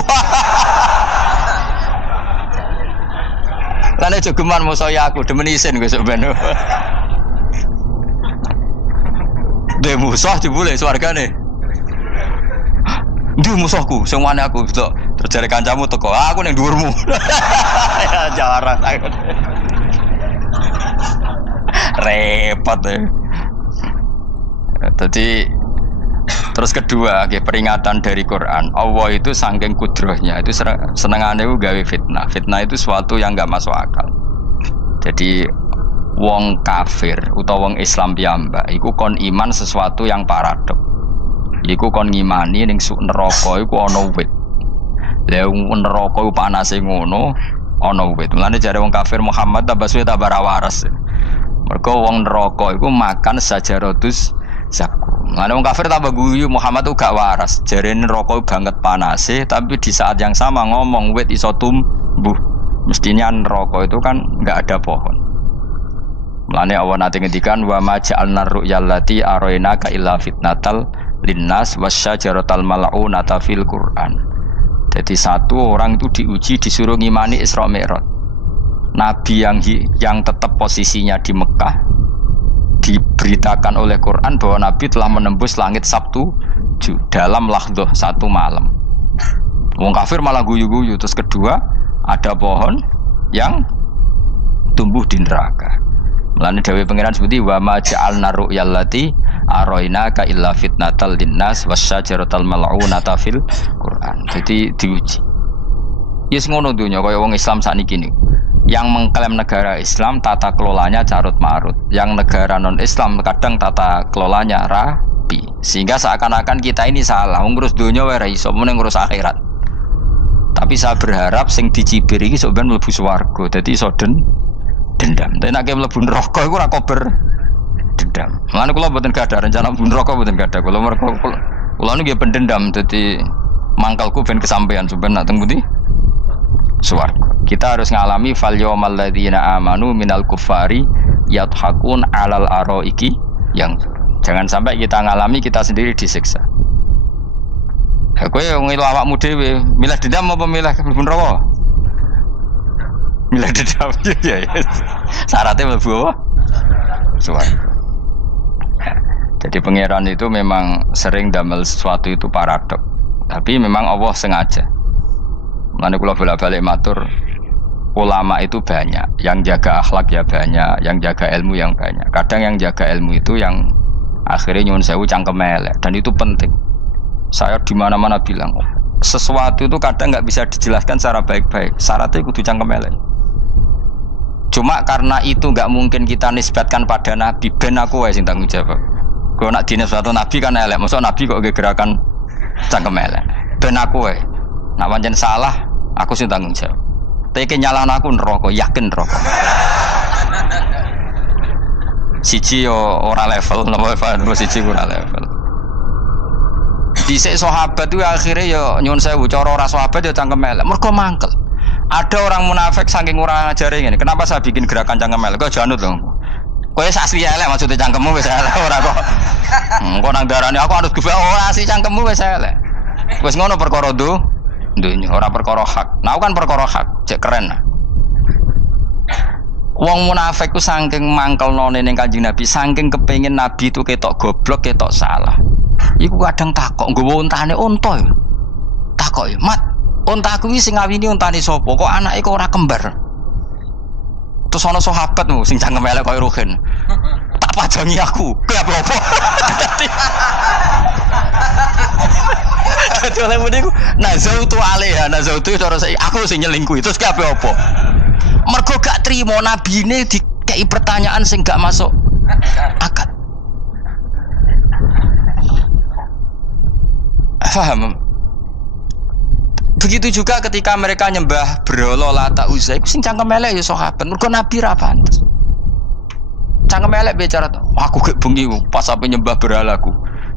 Lane jogeman musa ya aku demen isin besok ben. De musuh jebule swargane. Ndi musuhku sing wane aku tok terjare kancamu teko. Aku ning dhuwurmu. Ya jarak. Repot ya. Jadi terus kedua, peringatan dari Quran. Allah itu saking kudrohnya itu senengane gawe fitnah. Fitnah itu sesuatu yang enggak masuk akal. Jadi wong kafir utawa wong Islam piyambak iku kon iman sesuatu yang paradok. Iku kon ngimani ning neraka iku ana wit. Lah neraka iku panase ngono, ana wit. Mulane jare wong kafir Muhammad tambah suwe tambah ra waras. Mergo wong neraka iku makan sajarotus zakum. Mulane wong kafir tambah guyu Muhammad tuh gak waras. Jare neraka banget panase, tapi di saat yang sama ngomong wit iso tumbuh. Mestinya neraka itu kan enggak ada pohon. Mulane Allah nate ngendikan wa ma ja'alna ru'yallati arainaka illa fitnatal linnas wasyajaratal mal'unata fil Qur'an. Jadi satu orang itu diuji disuruh ngimani Isra Mi'raj. Nabi yang tetap posisinya di Mekah diberitakan oleh Quran bahwa Nabi telah menembus langit Sabtu dalam lahdoh satu malam. Wong kafir malah guyu-guyu. Terus kedua ada pohon yang tumbuh di neraka. Mulane dawuh pangeran seperti wa ma ja'alna ru'yallati arainaka illa fitnatal linnas wasyajaratal mal'unata fil Quran. Jadi diuji. Yes ngono dunya kaya wong Islam sakniki niku. Yang mengklaim negara Islam tata kelolanya carut marut, yang negara non Islam kadang tata kelolanya rapi, sehingga seakan-akan kita ini salah ngurus dunia wae ra iso mung ngurus akhirat. Tapi saya berharap sing dicibir iki sok ben mlebu swarga, dadi iso dendam. Tapi nek mlebu neraka iku ora kober dendam. Mulane kula mboten gadah rencana mlebu neraka mboten gadah. Kula niku nggih pendendam, dadi mangkalku ben kesampean sampeyan nak teng pundi? Swarga. Kita harus ngalami fal yawmal ladzina amanu minal kuffari yadhakun alal araiki yang jangan sampai kita ngalami kita sendiri disiksa. Ha kowe ngilu awakmu dhewe, milih dendam apa milih mlebu neraka? Milih dendam ya. Syaratnya mlebu apa? Swarga. Jadi pangeran itu memang sering damel sesuatu itu paradok. Tapi memang Allah sengaja. Mulane kula bolak-balik matur, ulama itu banyak, yang jaga akhlak ya banyak, yang jaga ilmu yang banyak. Kadang yang jaga ilmu itu yang akhirnya nyuwun sewu cangkem elek, dan itu penting. Saya di mana-mana bilang, sesuatu itu kadang nggak bisa dijelaskan secara baik-baik. Syaratnya kudu cangkem elek. Cuma karena itu nggak mungkin kita nisbatkan pada Nabi, ben aku wae sing tanggung jawab. Kalau nak dinisbatkan Nabi kan elek, maksud Nabi kok gerakan cangkem elek. Ben aku wae. Nak pancen salah, aku sing tanggung jawab. Tapi nyalahno aku neraka, yakin neraka. Siji yo ora level, napa siji ora level. Dhisik sahabat itu akhirnya yo nyuwun sewu cara ora sahabat yo cangkem elek. Mergo mangkel. Ada orang munafik saking ora ngajari ngene. Kenapa saya bikin gerakan cangkem elek? Kok janut lho. Kowe asli elek maksudnya cangkemmu wis elek ora kok. Engko nang darane aku harus gebak ora asli cangkemmu wis elek. Wis ngono perkara dunya ora perkara hak. Nah kan perkara hak, cek keren. Wong munafik ku saking mangkelnone ning Kanjeng Nabi, saking kepengin Nabi itu ketok goblok, ketok salah. Iku kadang takok nggawa untane unta ya. Takok ya, "Mat, unta kuwi sing ngawini untane sapa? Kok anake kok ora kembar?" Terus ana sahabatmu sing cangkem elek koyo Ruhin. Tak pajangi aku. Kowe apa? Dadi oleh muni ku nazautu alaiha, nazautu cara aku sing nyelingkuhi. Terus ki apa? Mergo gak trimo nabine dikei pertanyaan sing gak masuk akal. Paham? Begitu juga ketika mereka nyembah berhala Lata Uzza, iku sing cangkem elek ya sahabat. Mergo nabi ra pantes. Cangkem elek bicara, aku gak bengi pas sampe nyembah berhalaku.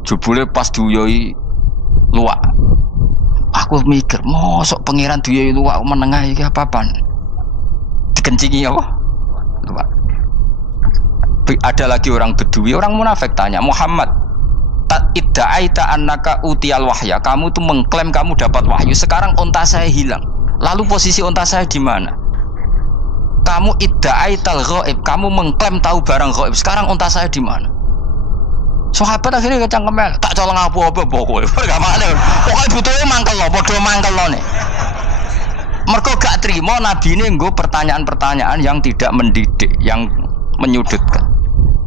Jebule pas duyoi luwak. Aku mikir, mosok pangeran duwe luwak menengah iki apa-apaan? Dikencingi apa? Luwak. Ada lagi orang Bedui, orang munafik tanya, Muhammad, idda'aita annaka utiyal wahya, kamu tuh mengklaim kamu dapat wahyu, sekarang unta saya hilang. Lalu posisi unta saya di mana? Kamu idda'aital ghaib, kamu mengklaim tahu barang ghaib, sekarang unta saya di mana? Sahabat akhirnya kecangkeman, tak colong apa-apa pokoknya. Pergamane, pokoknya butuhnya mangkel lo, bodoh mangkel lo nih. Mergo gak terima Nabi ini nggo pertanyaan-pertanyaan yang tidak mendidik, yang menyudutkan.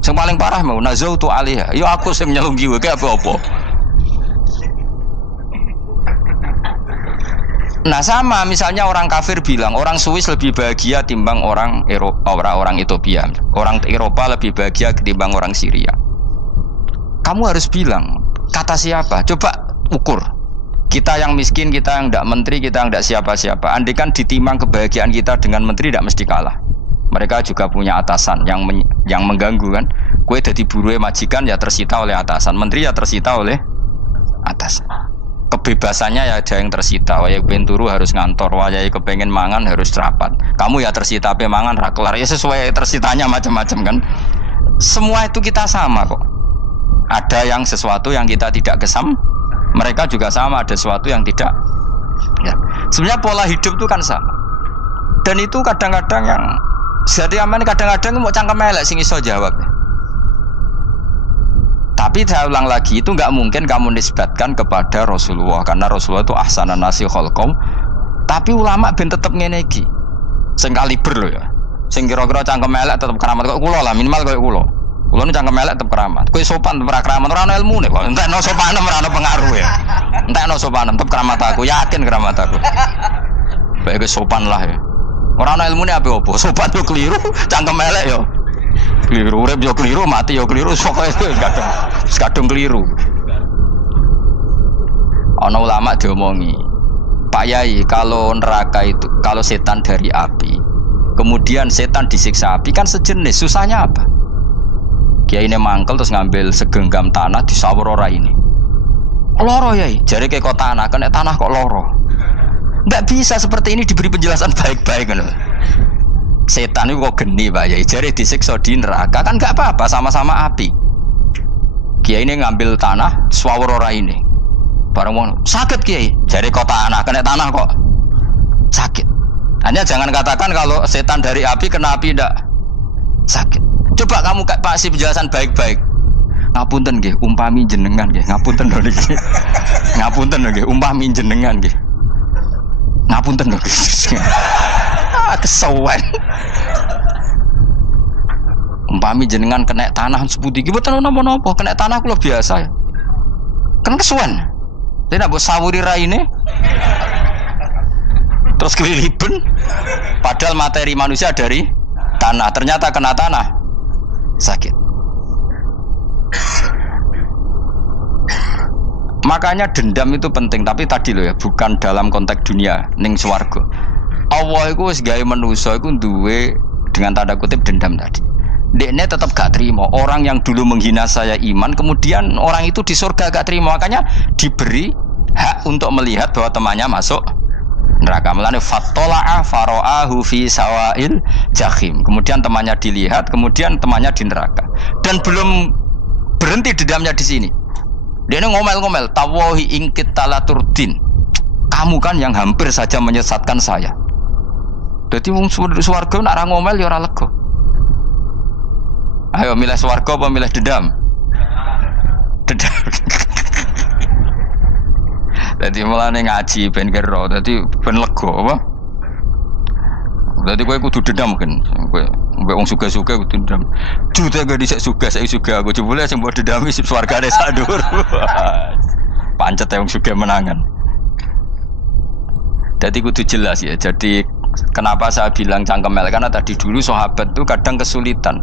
Yang paling parah mau nazautu alaiha. Ya aku sing nyelunggi wae apa-apa. Nah sama misalnya orang kafir bilang orang Swiss lebih bahagia timbang orang Eropa, orang Ethiopia. Orang Eropa lebih bahagia ketimbang orang Syria. Kamu harus bilang kata siapa? Coba ukur. Kita yang miskin, kita yang tidak menteri, kita yang tidak siapa-siapa. Andai kan ditimang kebahagiaan kita dengan menteri tidak mesti kalah. Mereka juga punya atasan yang mengganggu kan. Kue jadi buruh majikan ya tersita oleh atasan, menteri ya tersita oleh atasan. Kebebasannya ya ada yang tersita. Wayai pengen turu harus ngantor, wayai kepengen mangan harus rapat. Kamu ya tersita pe mangan rakelar ya sesuai tersitanya macam-macam kan. Semua itu kita sama kok. Ada yang sesuatu yang kita tidak gesam, mereka juga sama ada sesuatu yang tidak. Ya. Sebenarnya pola hidup itu kan sama. Dan itu kadang-kadang yang jadi aman kadang-kadang mau cangkem elek sing iso jawab. Tapi saya ulang lagi itu nggak mungkin kamu nisbatkan kepada Rasulullah karena Rasulullah itu ahsanan nasi khalqom. Tapi ulama ben tetep ngene iki. Sing kaliber lho ya. Sing kira-kira cangkem elek tetep keramat kok kula lah minimal koyo kula. Kula nu cangkem elek tetep keramat. Kowe sopan tetep keramat ora ono ilmune kok. Entekno sopanem ora ono pengaruh ya. Entekno sopanem tetep keramat aku, yakin keramat aku. Baik sopan lah ya. Ora ana ilmune apa-apa, sopan yo keliru, cangkem elek yo. Keliru, urip yo keliru, mati yo keliru, pokoke kadung keliru. Ana ulama diomongi, Pak Yai, kalau neraka itu, kalau setan dari api, kemudian setan disiksa api kan sejenis, susahnya apa? Kiai ini mangkel terus ngambil segenggam tanah disawur ora ini. Loro Yai, jare ke kok tanah, kena tanah kok loro. Nggak bisa seperti ini diberi penjelasan baik-baik kan. Setan itu kok geni Pak Yai, jari disiksa di neraka kan nggak apa-apa sama-sama api. Kiai ini ngambil tanah swawur ora ini. Bareng wong sakit Kiai, jari kok tanah kena tanah kok sakit. Hanya jangan katakan kalau setan dari api kena api ndak sakit. Coba kamu kasih penjelasan baik-baik. Ngapunten nggih, umpami jenengan nggih, ngapunten lho niki. Ngapunten nggih, umpami jenengan nggih. Ngapunten lho. Kesawan. Umpami jenengan kena tanah seputi iki mboten napa-napa, kena tanah kula biasa ya. Kan kesuwen. Dene mbok sawuri raine. Terus keliliben. Padahal materi manusia dari tanah, ternyata kena tanah sakit. Makanya dendam itu penting, tapi tadi loh ya, bukan dalam konteks dunia, ning swarga. Allah itu wis gawe manusa iku duwe dengan tanda kutip dendam tadi. Dekne tetap gak terima. Orang yang dulu menghina saya iman, kemudian orang itu di surga gak terima, makanya diberi hak untuk melihat bahwa temannya masuk neraka. Mulane fattala'a fara'ahu fi sawa'il jahim. Kemudian temannya dilihat, kemudian temannya di neraka. Dan belum berhenti dendamnya di sini. Dia ngomel-ngomel, tawahi ingkit talaturdin. Kamu kan yang hampir saja menyesatkan saya. Jadi wong swarga nak ngomel ya ora lega. Ayo milih swarga apa milih dendam? Dendam. Jadi mulane ngaji ben kero, dadi ben lega apa? Dadi kowe kudu dendam kan. Kowe mbek wong suga-suga kudu dendam. Jute gak dhisik suga, saiki suga aku jebule sing mbok dendami sip swargane sak dhuwur. Pancet wong suga menangan. Jadi kudu jelas ya. Jadi kenapa saya bilang cangkemel, karena tadi dulu sahabat tuh kadang kesulitan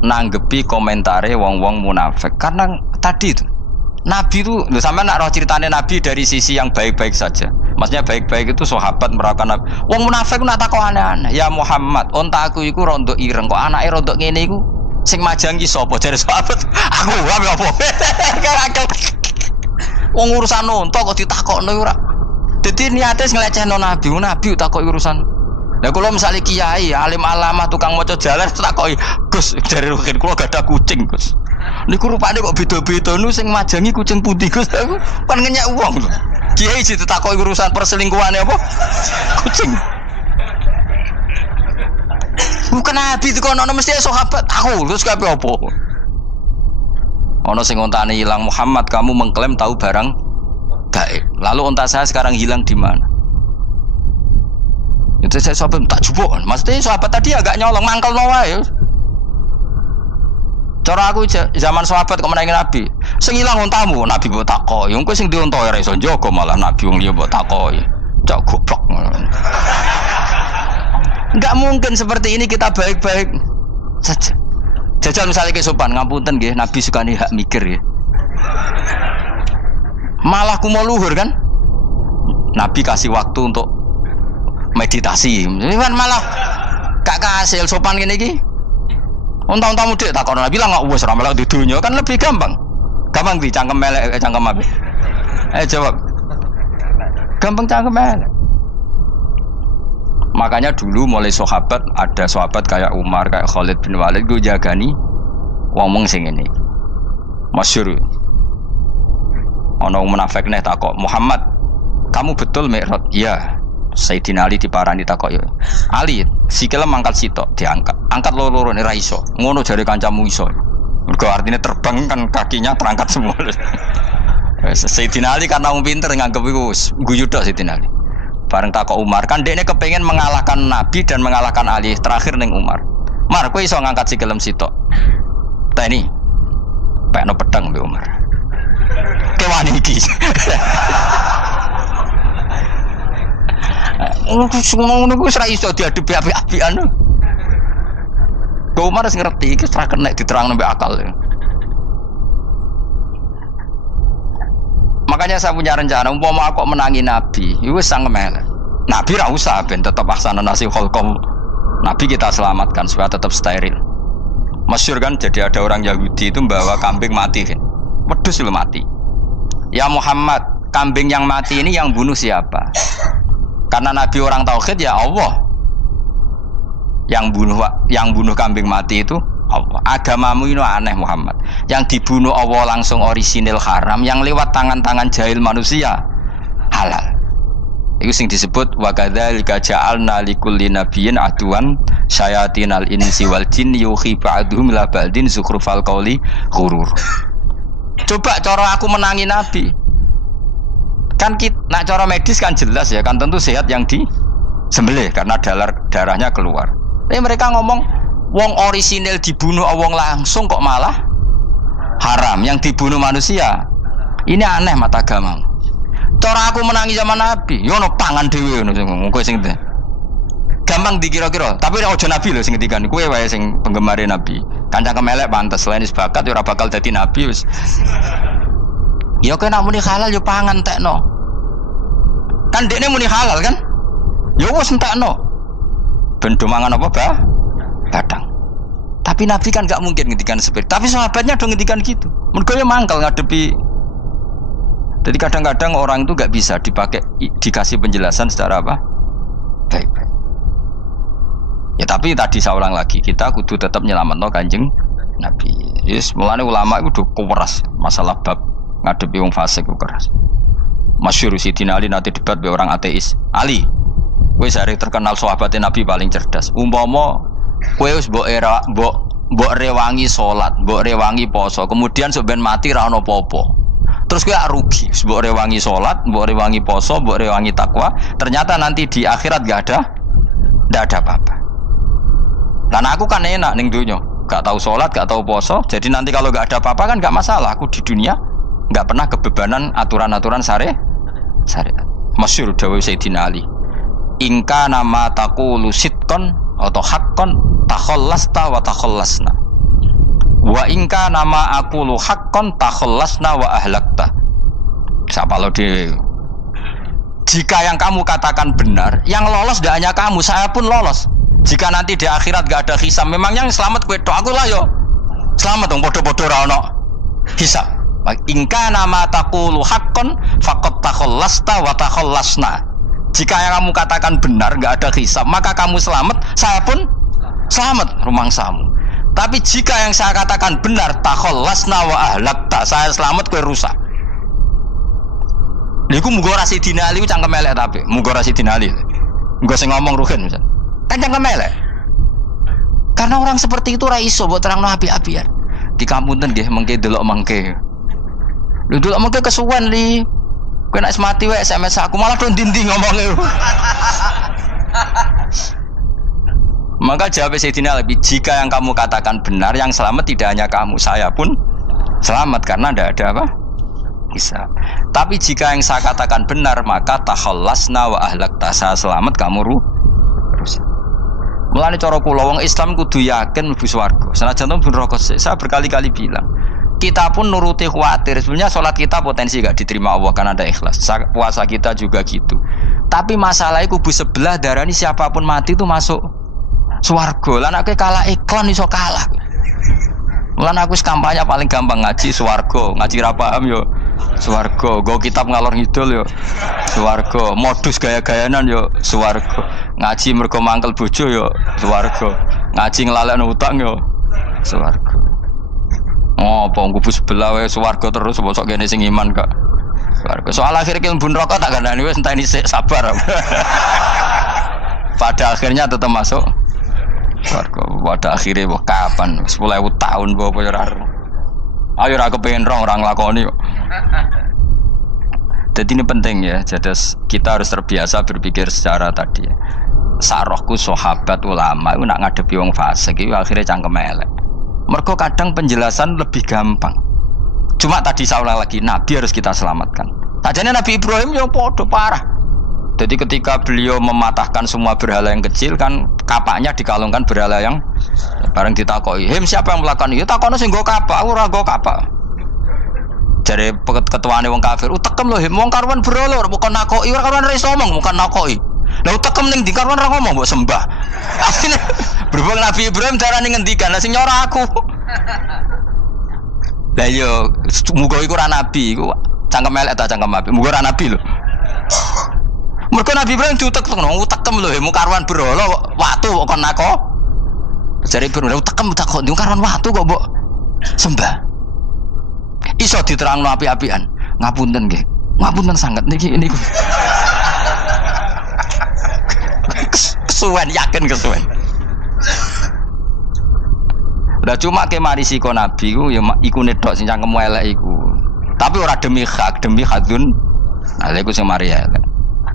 nanggepi komentare wong-wong munafik. Karena tadi itu Nabi itu, sama nak roh ceritanya Nabi dari sisi yang baik-baik saja. Maksudnya baik-baik itu sahabat merawakan Nabi. Wong munafik nak takok aneh-aneh. Ya Muhammad, onta aku iku rondo ireng, kok anake rondo ngene iku sing majangi sapa? Jare sahabat, aku wae apa? Wong urusan onta kok ditakokno ora. Dadi niate nglecehno nabi, nabi takoki urusan. Lah kula misale kiai, alim alamah tukang maca jalan takoki, "Gus, dari rukin kula gak ada kucing, Gus." Niku rupane kok beda-beda nu sing majangi kucing putih, Gus. Aku kan ngenyek wong lho. Kiai ditakoki urusan perselingkuhane apa? Kucing. Bukan nabi itu kono mesti sahabat aku, terus kabeh apa? Ono sing ontane hilang, Muhammad kamu mengklaim tahu barang gaib. Lalu onta saya sekarang hilang di mana? Itu saya sahabat tak jupuk. Maksudnya sahabat tadi agak nyolong mangkel wae. Cara aku zaman sahabat kok menangi Nabi. Sing ilang ontamu, Nabi mbok takoki. Engko sing dionto ora iso njaga malah Nabi wong liya mbok takoki. Cok goblok. Enggak mungkin seperti ini kita baik-baik saja. Jajal misalnya ke sopan, ngapunten nggih, Nabi sukani hak mikir ya. Malah kumo luhur kan? Nabi kasih waktu untuk meditasi. Ini kan malah gak kasil sopan gini iki. Unta-untamu dek takon Nabi lah nggak wes ramelak di dunia kan lebih gampang. Gampang di cangkem melek cangkem apa? Jawab. Gampang cangkem melek. Makanya dulu mulai sahabat ada sahabat kayak Umar, kayak Khalid bin Walid gue jagani wong sing ini. Masyhur. Ana munafik nek takok, "Muhammad, kamu betul Mi'raj?" "Iya." Sayyidina Ali diparani takok ya. "Ali, sikile mangkat sitok diangkat. Angkat loro-loro ora iso." Ngono jare kancamu iso. Mergo artinya terbang kan kakinya terangkat semua. Sayyidina Ali karena wong pinter nganggep iku guyu tok Sayyidina Ali. Bareng takok Umar, kan dekne kepengen mengalahkan Nabi dan mengalahkan Ali. Terakhir ning Umar. "Mar, kowe iso ngangkat sikilem sitok." "Ta ini. Pekno pedang mbek Umar." "Kewani iki." Ngono ku wis ra iso diadepi api-apian. Kok Umar wis ngerti iki ora kena diterangno mbek akal. Makanya saya punya rencana, umpama aku menangi Nabi, itu sangat melek. Nabi ra usah ben tetap ahsana nasi kholqom. Nabi kita selamatkan supaya tetap steril. Masyhur kan, jadi ada orang Yahudi itu membawa kambing mati kan. Wedhus lu mati. "Ya Muhammad, kambing yang mati ini yang bunuh siapa?" Karena Nabi orang tauhid ya Allah. Yang bunuh kambing mati itu Allah. Agamamu ini aneh Muhammad. Yang dibunuh Allah langsung orisinil haram, yang lewat tangan-tangan jahil manusia halal. Itu sing disebut wa kadzalika ja'alna likulli nabiyyin aduwan syayatinal insi wal jin yuhi ba'dhum la ba'din zukhrufal qawli ghurur. Coba cara aku menangi Nabi. Kan nak cara medis kan jelas ya, kan tentu sehat yang disembelih karena darahnya keluar. Tapi mereka ngomong wong orisinil dibunuh wong langsung kok malah haram, yang dibunuh manusia. Ini aneh mata agama. Cara aku menangi zaman Nabi, yo no pangan dhewe ngono kowe sing gampang dikira-kira. Tapi ora aja Nabi lho sing ngendikan, kowe wae sing penggemar Nabi. Kancang kemelek pantes selain sebakat yo ora bakal dadi nabi wis. Ya kena muni halal yo pangan tekno. Kan dekne muni halal kan? Ya wis entekno. Ben do mangan apa badang. Tapi Nabi kan gak mungkin ngendikan seperti. Tapi sahabatnya do ngendikan gitu. Mergo ya mangkel ngadepi. Jadi kadang-kadang orang itu gak bisa dikasih penjelasan secara apa? Baik-baik. Ya tapi tadi saya ulang lagi, kita kudu tetap nyelametno Kanjeng Nabi. Yes, mulane ulama itu keras masalah bab ngadepi wong fasik ku keras. Masyhur Sidina Ali nanti debat be orang ateis. "Ali, kowe sare terkenal sahabatnya Nabi paling cerdas. Umpama kowe wis mbok rewangi salat, mbok rewangi poso, kemudian sok ben mati ra ono apa-apa. Terus kowe rugi, mbok rewangi salat, mbok rewangi poso, mbok rewangi takwa, ternyata nanti di akhirat ndak ada apa-apa. Lan aku kan enak ning donya, gak tahu salat, gak tahu poso, jadi nanti kalau gak ada apa-apa kan gak masalah. Aku di dunia gak pernah kebebanan aturan-aturan syariat. Masyhur dawuh Sayyidina Ali. "Ingka nama taqulu sidqan atau haqqan takhallasta wa takhallasna. Wa ingka nama aqulu haqqan takhallasna wa ahlakta." Siapa lo di? Jika yang kamu katakan benar, yang lolos tidak hanya kamu, saya pun lolos. Jika nanti di akhirat gak ada hisab, memang yang selamat kowe tok, aku lah yo selamat dong, bodoh-bodoh ra ono hisab. Ingka nama taqulu haqqan faqad takhallasta wa takhallasna. Jika yang kamu katakan benar, enggak ada hisab, maka kamu selamat, saya pun selamat rumangsamu. Tapi jika yang saya katakan benar, takhallasna wa ahlakta, saya selamat kowe rusak. Niku muga ora Sidina Ali cangkem elek tapi muga ora Sidina Ali. Engko sing ngomong Ruhin misal. Kan cangkem elek. Karena orang seperti itu ora iso mbok terangno api-apian. Di kampunten nggih mengke delok mengke. Lho delok mengke kesuwen li. Kowe nek mati wae SMS aku malah do ndi-ndi ngomongnya. Maka jawab Sayyidina Ali, jika yang kamu katakan benar, yang selamat tidak hanya kamu, saya pun selamat karena tidak ada apa? Bisa. Tapi jika yang saya katakan benar, maka takhallasna wa ahlakta, saya selamat, kamu rusak. Mulane cara kula wong Islam kudu yakin mlebu swarga. Senajan to pun rokok saya berkali-kali bilang, kita pun nuruti khawatir. Sebenarnya sholat kita potensi gak diterima Allah karena ada ikhlas. Puasa kita juga gitu. Tapi masalahnya kubu sebelah darani siapapun mati itu masuk swarga. Lan aku kalah iklan iso kalah. Lan aku kampanye paling gampang ngaji swarga, ngaji ra paham yo swarga, go kitab ngalor ngidul yo swarga, modus gaya-gayanan yo swarga, ngaji mergo mangkel bojo yo swarga, ngaji nglalekno utang yo swarga. Oh, apa kubu sebelah wae swarga terus bosok kene sing iman kok. Swarga. Soal akhir ki mlebu neraka tak kandhani wis enteni sik sabar. Pada akhirnya tetap masuk swarga. Pada akhirnya kapan? 10.000 tahun apa ya ora. Ayo ora kepengin orang nglakoni kok. Jadi ini penting ya. Jadi kita harus terbiasa berpikir secara tadi. Sarohku sahabat ulama itu nak ngadepi wong fasik itu akhirnya cangkem elek. Mergo kadang penjelasan lebih gampang. Cuma tadi saya ulang lagi, Nabi harus kita selamatkan. Sajane Nabi Ibrahim yang podo parah. Jadi ketika beliau mematahkan semua berhala yang kecil kan kapaknya dikalungkan berhala yang bareng ditakoki. Him siapa yang melakukan itu? Takono sing nggo kapak, ora nggo kapak. Jare ketuane wong kafir, utekem lho him wong karuan berhala bukan nakoki, ora karuan iso ngomong bukan nakoki. Lah utekem ning ndi karuan ora ngomong mbok sembah. Asline berhubung Nabi Ibrahim darane ngendikan, lah sing nyora aku. Lah yo muga iku ora nabi, iku cangkem elek ta cangkem apik. Muga ora nabi lho. Mergo Nabi Ibrahim diutek-utek utekem lho him karuan berhala watu kok kon nako. Jare Ibrahim utekem kok ndi karuan watu kok mbok sembah. Iso diterangno api-apian. Ngapunten nggih. Ngapunten sanget niki niku. Kesuwen yakin kesuwen. Lah cuma ke mari siko nabi ku ya iku nedok sing cangkem elek iku. Tapi ora demi hak, demi hadun. Nah iku sing mari elek.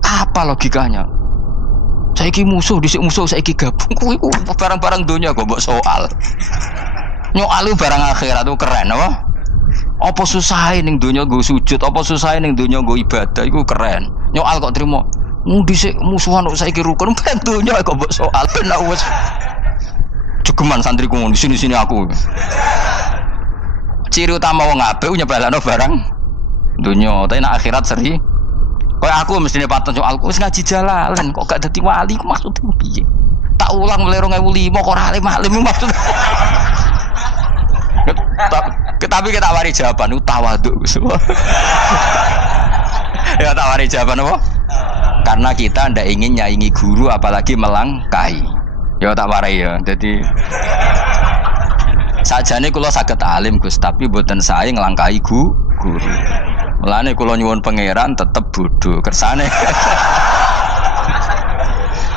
Apa logikanya? Saiki musuh dhisik musuh saiki gabung kuwi barang-barang donya kok mbok soal. Nyoal barang akhirat itu keren apa? Apa susahe ning donya nggo sujud, apa susahe ning donya nggo ibadah iku keren. Nyoal kok trimo. Dhisik musuhan kok saiki rukun ben donya kok mbok soal ben wis jegeman santriku ngono sini aku. Ciri utama wong apik nyebalano barang donya, tapi nek akhirat seri. Kayak aku mestine paten soal wis ngaji jalalan kok gak dadi wali ku maksudku piye? Tak ulang mulai 2005 kok ora alim-alim maksud. Tapi kita wari jawaban tawadhu Gus. Ya tak wari jawaban apa? Karena kita ndak ingin nyaingi guru apalagi melangkahi. Ya tak warai ya. Jadi sajane kula saged alim Gus, tapi mboten sae nglangkahi guru. Mulane kula nyuwun pangeran tetep bodho kersane.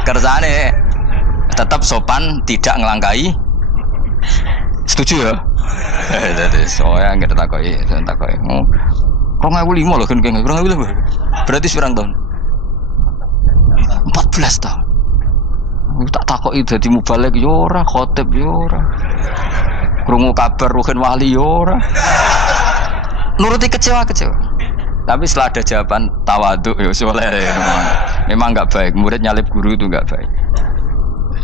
Kersane tetep sopan, tidak nglangkahi. Setuju ya? Dadi soalnya nggak takoki. 2005 lho kan 2005. Berarti pirang tahun? 14 tahun. Tak takoki dadi mubalek yo ora, khotib yo ora. Krungu kabar Ruhin wali yo ora. Nuruti kecewa. Tapi setelah ada jawaban tawadhu ya soleh. Memang enggak baik murid nyalip guru itu enggak baik.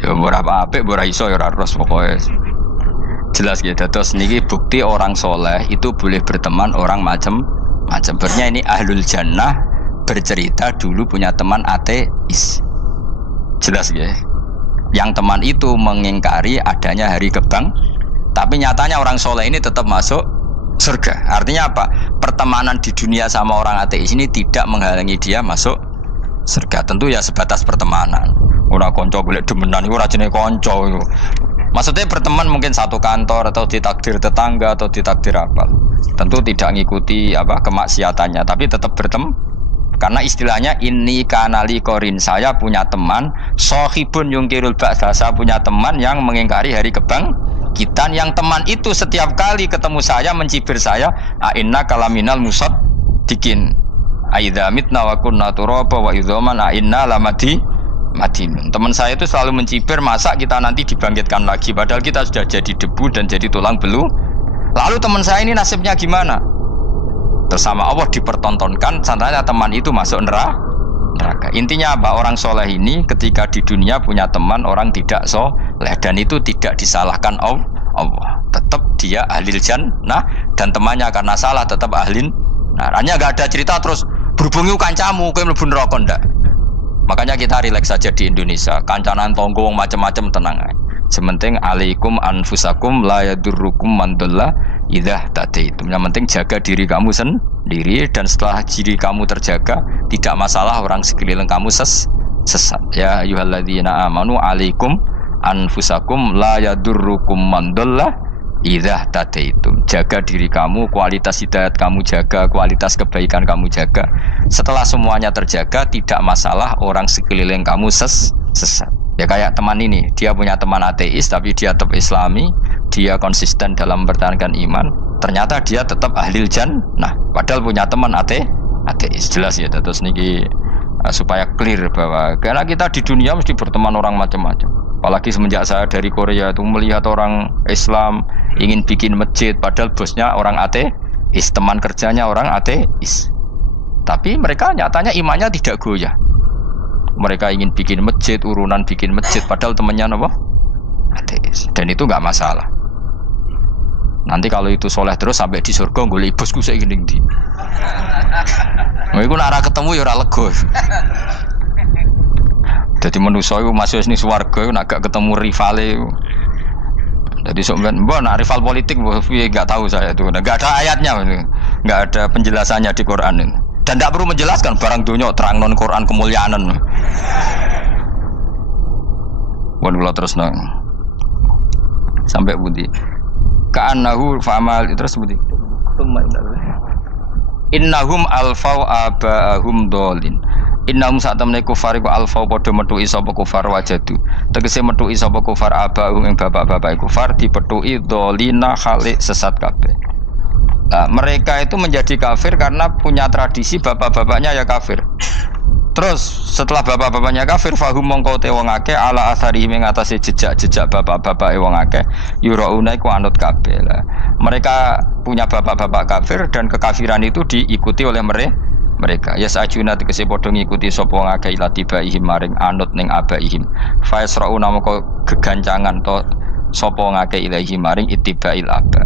Ya ora apik, ora iso ya ora terus pokoke. Jelas gitu. Terus niki bukti orang soleh itu boleh berteman orang macam-macam. Bernya ini ahlul jannah bercerita dulu punya teman ateis. Jelas ya. Yang teman itu mengingkari adanya hari kebang, tapi nyatanya orang soleh ini tetap masuk surga. Artinya apa? Pertemanan di dunia sama orang ateis ini tidak menghalangi dia masuk surga. Tentu ya sebatas pertemanan. Ora kanca golek demenan iku ora jenenge kanca iku. Maksudnya berteman mungkin satu kantor atau ditakdir tetangga atau ditakdir apa. Tentu tidak ngikuti apa kemaksiatannya, tapi tetap berteman. Karena istilahnya ini kanali korin, saya punya teman sohibun yungkirul ba'sa, saya punya teman yang mengingkari hari kebangkitan, yang teman itu setiap kali ketemu saya mencibir saya, inna kalaminal musad dikin aidza mitna wa kunna turaba wa idzaman inna lamadi madinun. Teman saya itu selalu mencibir, masa kita nanti dibangkitkan lagi, padahal kita sudah jadi debu dan jadi tulang belulang. Lalu teman saya ini nasibnya gimana? Bersama Allah dipertontonkan, sananya teman itu masuk neraka. Intinya apa? Orang soleh ini ketika di dunia punya teman orang tidak soleh, dan itu tidak disalahkan Allah. Tetap dia ahlil jannah, dan temannya karena salah tetap ahlin. Nah, hanya gak ada cerita terus berhubungi kancamu kowe mlebu neraka ndak. Makanya kita rileks saja di Indonesia. Kancanan tonggo macam-macam tenang aja. Sementing alaikum anfusakum la yadurrukum man dhalla idza tadaitum. Yang penting jaga diri kamu sendiri, dan setelah diri kamu terjaga tidak masalah orang sekeliling kamu sesat. Ya ayyuhalladzina amanu alaikum anfusakum la yadurrukum man dhalla idza tadaitum. Jaga diri kamu, kualitas hidayat kamu jaga, kualitas kebaikan kamu jaga. Setelah semuanya terjaga, tidak masalah orang sekeliling kamu sesat. Ya kayak teman ini, dia punya teman ateis tapi dia tetap islami, dia konsisten dalam mempertahankan iman. Ternyata dia tetap ahlil jannah, padahal punya teman ateis. Jelas ya, terus niki supaya clear bahwa karena kita di dunia mesti berteman orang macam-macam. Apalagi semenjak saya dari Korea itu melihat orang Islam ingin bikin masjid, padahal bosnya orang ateis, teman kerjanya orang ateis. Tapi mereka nyatanya imannya tidak goyah. Mereka ingin bikin masjid, urunan bikin masjid, padahal temannya apa? Ateis. Dan itu nggak masalah. Nanti kalau itu soleh terus sampai di surga, golek bosku saya gini di. Iku nek ora ketemu ya ora lega. Jadi manusia itu masuk sini swarga, nek gak ketemu rivale. Jadi sebenarnya, mbak, rival politik, nggak tahu saya itu, nggak ada ayatnya, nggak ada penjelasannya di Quran ini. Dan tidak perlu menjelaskan barang dunia terang non Quran kemuliaan. Waduh terus nang sampai budi. Ka'annahu fa'amal terus budi. Innahum alfau aba'ahum dolin. Innahum saat temne kufar iku alfau padha metuki sapa kufar wajadu. Tegese metuki sapa kufar aba'ahum ing bapak-bapak kufar dipetuki dolina khalik sesat kabeh. Nah, mereka itu menjadi kafir karena punya tradisi bapak-bapaknya ya kafir. Terus setelah bapak-bapaknya kafir, fahum mongko te wong akeh ala asari ing atase jejak-jejak bapak-bapake wong akeh yurauna iku anut kabeh. Mereka punya bapak-bapak kafir dan kekafiran itu diikuti oleh mereka. Ya sajuna tegese padha ngikuti sapa wong akeh latibaihim maring anut ning abaihim. Fa yasrauna mongko gegancangan to sapa wong akeh ilahi maring ittibail aba.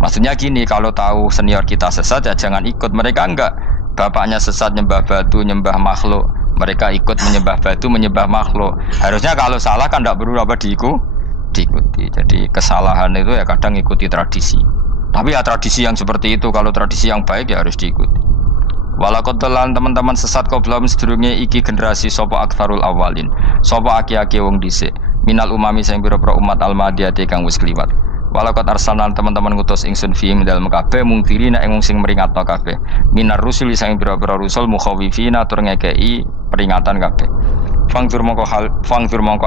Maksudnya gini, kalau tahu senior kita sesat ya jangan ikut. Mereka enggak, bapaknya sesat nyembah batu, nyembah makhluk, mereka ikut menyembah batu, menyembah makhluk. Harusnya kalau salah kan enggak perlu apa diikuti. Jadi kesalahan itu ya kadang ikuti tradisi. Tapi ya tradisi yang seperti itu, kalau tradisi yang baik ya harus diikuti. Walakotelan teman-teman sesat kau belum sedurunge iki generasi sopo aktsarul awalin, sopo aki-aki wong dhisik, minal umami sing pira-pira umat almadiyati kang wis kliwat. Walakot arsalan teman-teman ngutus ingsun fiim dalam kabeh mungkiri nek sing meringatno kabeh minar rusuli sang pira-pira rusul mukhawifina tur ngekeki peringatan kabeh. Fangdur mongko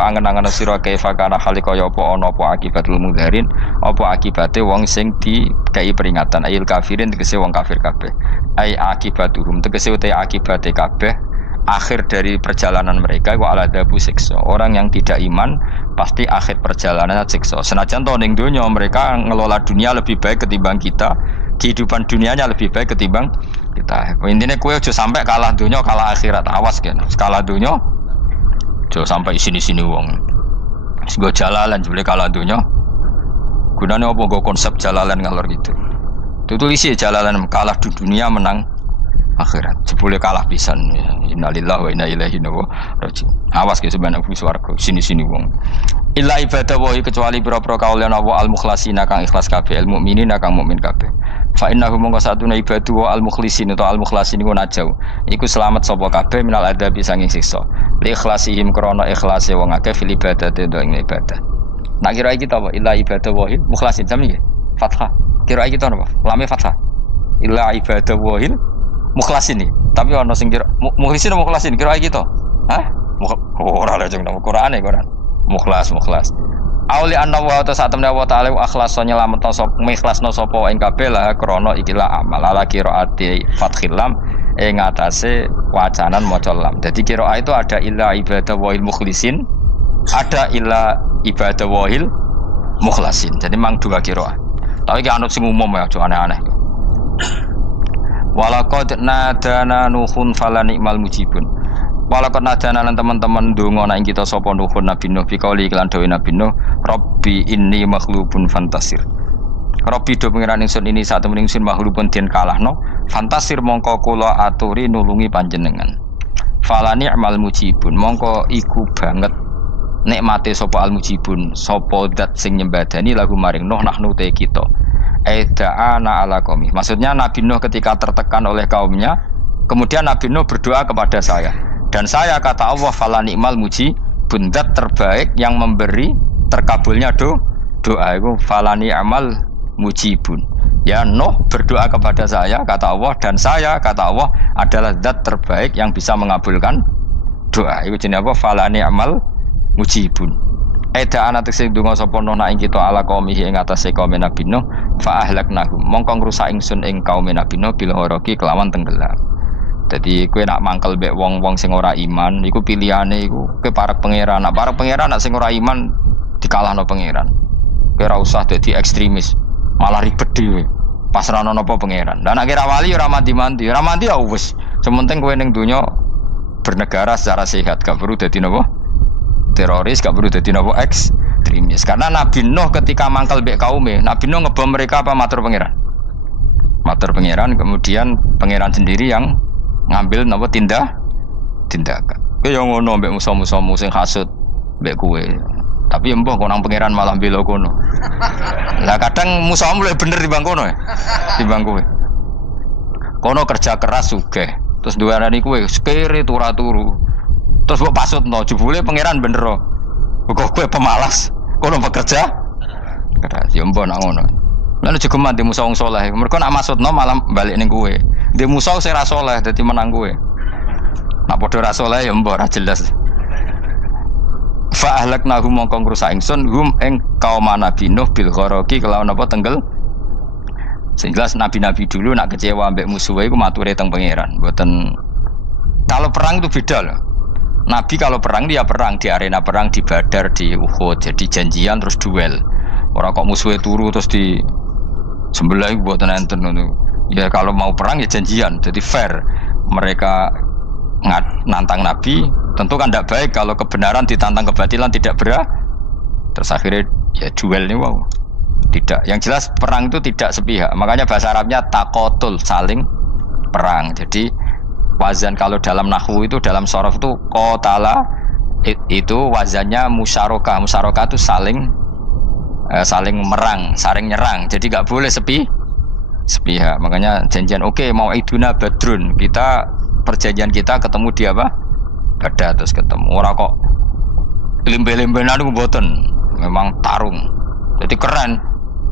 angen-angen sira kaifa kana hale kaya apa ana apa akibatul mudharin apa akibate wong sing dikei peringatan ayil kafirin tegese wong kafir kabeh. Ai akibatuhum tegese uta akibate kabeh akhir dari perjalanan mereka wa aladabu siksa. Orang yang tidak iman pasti akhir perjalanan siksa. Senajan to ning donya mereka ngelola dunia lebih baik ketimbang kita, kehidupan dunianya lebih baik ketimbang kita. Intinya kowe aja sampai kalah dunia kalah akhirat. Awas kan. Kalah dunia aja sampai sini-sini wong. Sego jalalan jebule kalah dunia. Gunane apa nggo konsep jalalan ngalor gitu. Tutulisi jalalan kalah di dunia menang akhirat. Jebule kalah pisan. Innalillahi wa inna ilaihi raji'un. Awas ke sebenarnya swarga sini-sini wong. Illa ibadah wa kecuali pira-pira kaulan Allah al-mukhlasina kang ikhlas kabeh, al mukminina kang mukmin kabeh. Fa innahu mongko satuna ibadu al mukhlisin atau al mukhlasin iku najau. Iku selamat sapa kabeh minal adabi sanging siksa. Li ikhlasihim krana ikhlase wong akeh fil ibadati ing ibadah. Nak kira iki ta apa? Illa ibadah wahil mukhlasin sami nggih. Fathah. Kira iki ta napa? Lame fathah. Illa ibadah wahil mukhlasin iki. Tapi ana sing kira mukhlisin mukhlasin kira iki to. Hah? Ora lha jeng nang Qur'ane Qur'an. Mukhlas. Auli anna wa ta'ala wa ta'ala akhlasa nyelametno sapa ikhlasno sapa ing kabeh lah krana ikilah amal ala qiraati fathil lam ing atase wacanan maca lam. Dadi qiraah itu ada illa ibadah wahil mukhlisin, ada illa ibadah wahil mukhlasin. Jadi mang dua qiraah. Tapi ki anut sing umum ya, aja aneh-aneh. Walaqad nadana nuhun fala ni'mal mujibun. Walaqad nadana lan teman-teman ndonga nek kita sapa nuhun Nabi Nuh bikauli iklan dawe Nabi Nuh, Rabbi inni makhlubun fantasir. Rabbi do pengiran ingsun ini sak temen ingsun makhlubun den kalahno, fantasir mongko kula aturi nulungi panjenengan. Fala ni'mal mujibun, mongko iku banget nikmate sapa al mujibun, sapa zat sing nyembadani lagu maring Nuh nahnu te kita. Aida'ana ala qaumi. Maksudnya Nabi Nuh ketika tertekan oleh kaumnya, kemudian Nabi Nuh berdoa kepada saya. Dan saya kata Allah fala ni'mal mujibun, zat terbaik yang memberi terkabulnya doa itu fala ni'mal mujibun. Ya Nuh berdoa kepada saya kata Allah, dan saya kata Allah adalah zat terbaik yang bisa mengabulkan doa. Itu jenenge apa? Fala ni'mal mujibun. Eda ana tekse donga sapa Nuh ing kita ala qaumihi ing atase kaum Nabi Nuh fa ahlaknahum mongko ngrusak ingsun ing kaum Nabi Nuh bil ghoroki kelawan tenggelam. Jadi kowe nak mangkel mbek wong-wong sing ora iman iku pilihane iku kowe parek pangeran. Nak parek pangeran nak sing ora iman dikalahno pangeran. Kowe ora usah dadi ekstremis, malah ribet dhewe. Pasrahno napa pangeran. Lah nek kira wali ora mandi-mandi, ora mandi ya wis. Sementing kowe ning donya bernegara secara sehat, gak perlu dadi napa? Teroris, gak perlu dadi napa ekstremis. Karena Nabi Nuh ketika mangkel mbek kaume, Nabi Nuh ngebom mereka apa matur pangeran? Matur pangeran, kemudian pangeran sendiri yang ngambil napa tindakan. Kowe yo ngono mbek musuh-musuhmu sing hasud mbek kowe. Tapi mbah kok nang pangeran malah bela kono. Lah kadang musuhmu luwih bener timbang kono ya. Timbang kowe. Kono kerja keras sugih. Terus duweni kowe sekere turu. Terus kok pasutno jebule pangeran bener. Kok kowe pemalas. Kono bekerja keras. Yo mbah nang ngono. Lan jegeman di musuh wong saleh. Mergo nak maksudno malah balik ning kowe. Di musuh sing ra saleh dadi menang kowe. Nak padha ra saleh ya mbok ra jelas. Fa ahlaknahum mongko ngrusak ingsun hum ing kaum Nabi Nuh bil ghoroki kelawan apa tenggel. Sing jelas nabi-nabi dulu nak kecewa mbek musuhe iku mature teng pangeran. Mboten kalau perang itu beda loh. Nabi kalau perang dia perang di arena perang di Badar, di Uhud, jadi janjian terus duel. Ora kok musuhe turu terus di sebelah iku mboten enten ngono. Ya kalau mau perang ya janjian, jadi fair. Mereka nantang Nabi, tentu kan tidak baik kalau kebenaran ditantang kebatilan tidak berat. Terus akhirnya ya duel ini wow. Tidak, yang jelas perang itu tidak sepihak. Makanya bahasa Arabnya takotul, saling perang. Jadi wazan kalau dalam nahwu itu dalam sorof itu qatala itu wazannya musyarakah. Musyarakah itu saling merang, saling nyerang. Jadi nggak boleh sepihak. Makanya janjian oke, mau iduna badrun, kita perjanjian kita ketemu di apa? Badar terus ketemu. Ora kok limbe-limbenan itu mboten. Memang tarung. Jadi keren.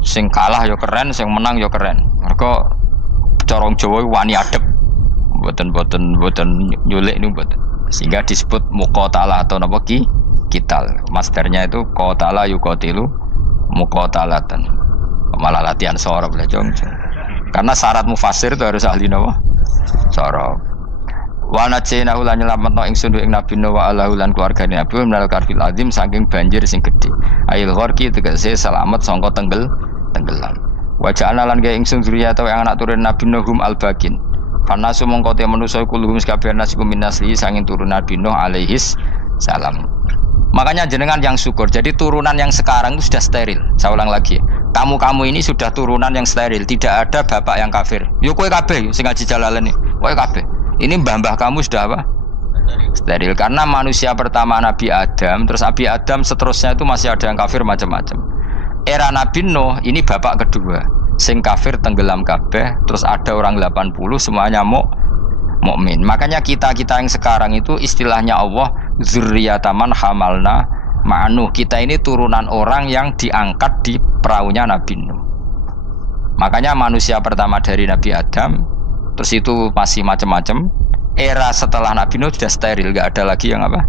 Sing kalah ya keren, sing menang ya keren. Mergo corong Jawa wani adep. Mboten nyulik niku mboten. Sehingga disebut muqatalah atau napa kital. Masdarnya itu qatala yuqatilu muqatalatan. Malah latihan sorab lah jong. Karena syarat mufassir itu harus ahli nawa sorab. Wa najina ulan nyelametno ingsun ing Nabi Nuh wa ala ulan keluargane Nabi menal karfil azim saking banjir sing gedhe. Ail gharqi tegese selamat sangka tenggelam. Wa ja'alna lan gawe ingsun zuriyata yang anak turun Nabi Nuh hum al-bakin. Fanasu mongko te manusa kulhum kabeh nasikum minasli sanging turun Nabi Nuh alaihis salam. Makanya jenengan yang syukur. Jadi turunan yang sekarang itu sudah steril. Saya ulang lagi. Kamu ini sudah turunan yang steril. Tidak ada bapak yang kafir. Yo kowe kabeh sing ngaji Jalalain iki. Kowe kabeh. Ini mbah-mbah kamu sudah apa? Steril. Karena manusia pertama Nabi Adam, terus Nabi Adam seterusnya itu masih ada yang kafir macam-macam. Era Nabi Nuh ini bapak kedua. sing kafir tenggelam kabeh, terus ada orang 80 semuanya mukmin. Makanya kita yang sekarang itu istilahnya Allah dzurriyyataman hamalna ma'nuh. Kita ini turunan orang yang diangkat di perahunya Nabi Nuh. Makanya manusia pertama dari Nabi Adam, terus itu masih macam-macam. Era setelah Nabi Nuh sudah steril, gak ada lagi yang apa?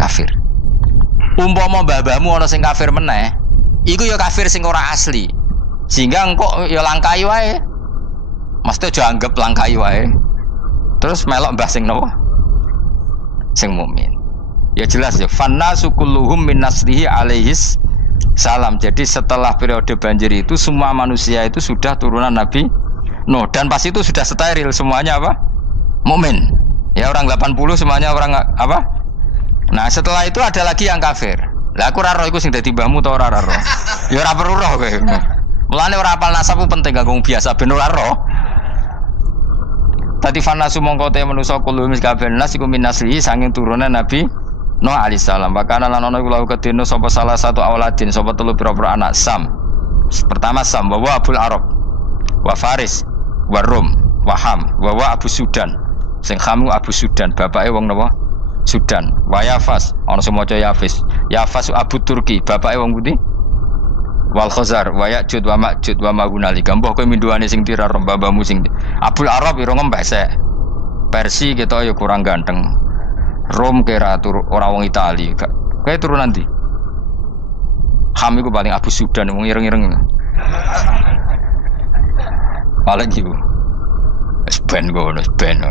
Kafir. Umpama mbah-mbahmu ana sing kafir meneh, iku ya kafir sing ora asli. Sehingga engkau ya langkai wae. Mesti aja anggap langkai wae. Terus melok mbah sing nopo? Sing mukmin. Ya jelas ya, fannasu kulluhum min naslihi alaihis salam. Jadi setelah periode banjir itu semua manusia itu sudah turunan Nabi Nuh, dan pas itu sudah steril semuanya apa? Mukmin. Ya orang 80 semuanya orang apa? Nah, setelah itu ada lagi yang kafir. Lah aku ora roh iku sing dadi mbahmu ta ora roh. Ya ora perlu roh kowe. Mulane ora apal nasab penting kanggo biasa ben ora roh. Tadi fanasu mongko te manusa kulo mis kabeh nas iku min naslihi saking turunan Nabi Nuh alaihi salam. Bakana lan ana iku lahu kedene sapa salah satu auladin sapa telu pira-pira anak Sam. Pertama Sam wa Abul Arab wa Faris wa Rum wa Ham wa Abu Sudan. Sing Ham Abu Sudan, bapake wong napa? Sudan. Wa Yafas, ana sing maca Yafis. Yafas Abu Turki, bapake wong pundi? Wal Khazar, wa Ya'jud wa Ma'jud wa Ma'gunalika. Mbah kowe minduane sing tira babamu sing Abul Arab ira ngembesek. Persi kita ya kurang ganteng. Rom kira ora wong Itali. Kowe turunan ndi? Ham iku paling Abu Sudan wong ireng-ireng. Paling iku. Ben gono ben.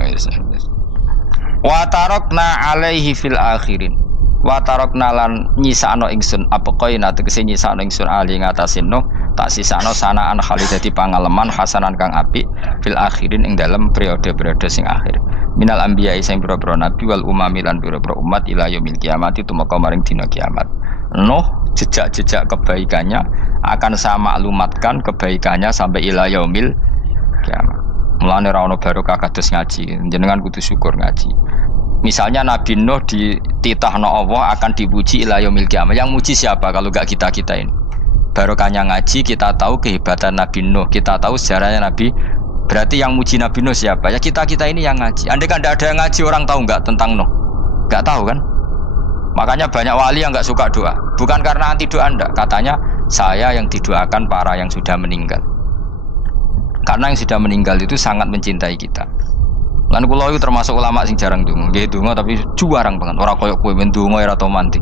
Wa tarakna alaihi fil akhirin. Wa tarakna lan nyisano ingsun apa koina tegese nyisano ingsun ali ngatasin Nuh tak sisano sanaan khalidati pangaleman hasanan kang apik fil akhirin ing dalem periode-periode sing akhir. Minal anbiya sing pira-pira nabi wal umami lan pira-pira umat ila yaumil kiamat itu maka maring dina kiamat. Nuh jejak-jejak kebaikannya akan saya maklumatkan kebaikannya sampai ila yaumil kiamat. Mulane ra ono barokah kados ngaji, jenengan kudu syukur ngaji. Misalnya Nabi Nuh dititahno Allah akan dipuji ila yaumil kiamat. Yang muji siapa kalau enggak kita ini? Barokahnya ngaji, kita tahu kehebatan Nabi Nuh, kita tahu sejarahnya Nabi. Berarti yang muji Nabi Nuh siapa? Ya kita ini yang ngaji. Andai kan tidak ada yang ngaji, orang tahu enggak tentang Nuh? Enggak tahu kan? Makanya banyak wali yang enggak suka doa. Bukan karena anti doa enggak, katanya saya yang didoakan para yang sudah meninggal. Karena yang sudah meninggal itu sangat mencintai kita. Lan kula itu termasuk ulama sing jarang donga. Nggih donga tapi jarang banget. Ora koyo kowe men donga ora tau mandi.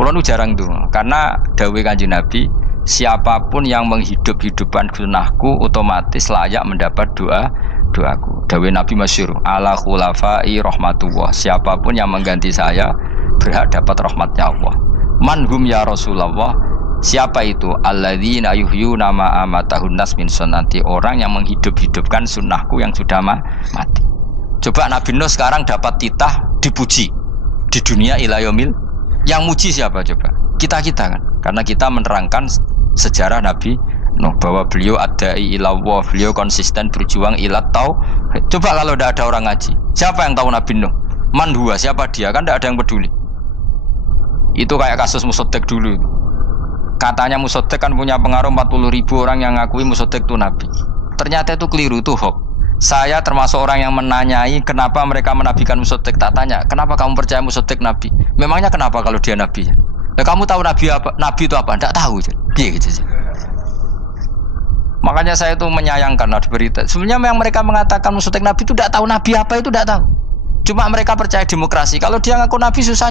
Kula nu jarang donga karena dawuh Kanjeng Nabi, siapapun yang menghidup-hidupkan sunnahku otomatis layak mendapat doaku. Dawuh Nabi masyhur, ala khulafai rahmatullah. Siapapun yang mengganti saya berhak dapat rahmatnya Allah. Manhum ya Rasulullah. Siapa itu? Alladzina yuhyuna ma amatahun nas min sunnati, orang yang menghidup-hidupkan sunnahku yang sudah mati. Coba Nabi Nuh sekarang dapat titah dipuji di dunia ila yaumil. Yang muji siapa coba? Kita kan. Karena kita menerangkan sejarah Nabi Nuh bahwa beliau adai ila Allah, beliau konsisten berjuang ila tauhid. Coba kalau tidak ada orang ngaji, siapa yang tahu Nabi Nuh? Man huwa, siapa dia? Kan tidak ada yang peduli. Itu kayak kasus Musaddiq dulu. Katanya Musaddiq kan punya pengaruh 40.000 orang yang ngakui Musaddiq itu Nabi. Ternyata itu keliru, itu hoax. Saya termasuk orang yang menanyai kenapa mereka menabikan Musaddiq. Tak tanya, kenapa kamu percaya Musaddiq Nabi? Memangnya kenapa kalau dia Nabi? Ya kamu tahu Nabi apa? Nabi itu apa? Tidak tahu. Iya gitu sih. Makanya saya itu menyayangkan ada berita. Sebenarnya yang mereka mengatakan Musaddiq Nabi itu tidak tahu Nabi apa itu tidak tahu. Cuma mereka percaya demokrasi. Kalau dia ngaku Nabi susah.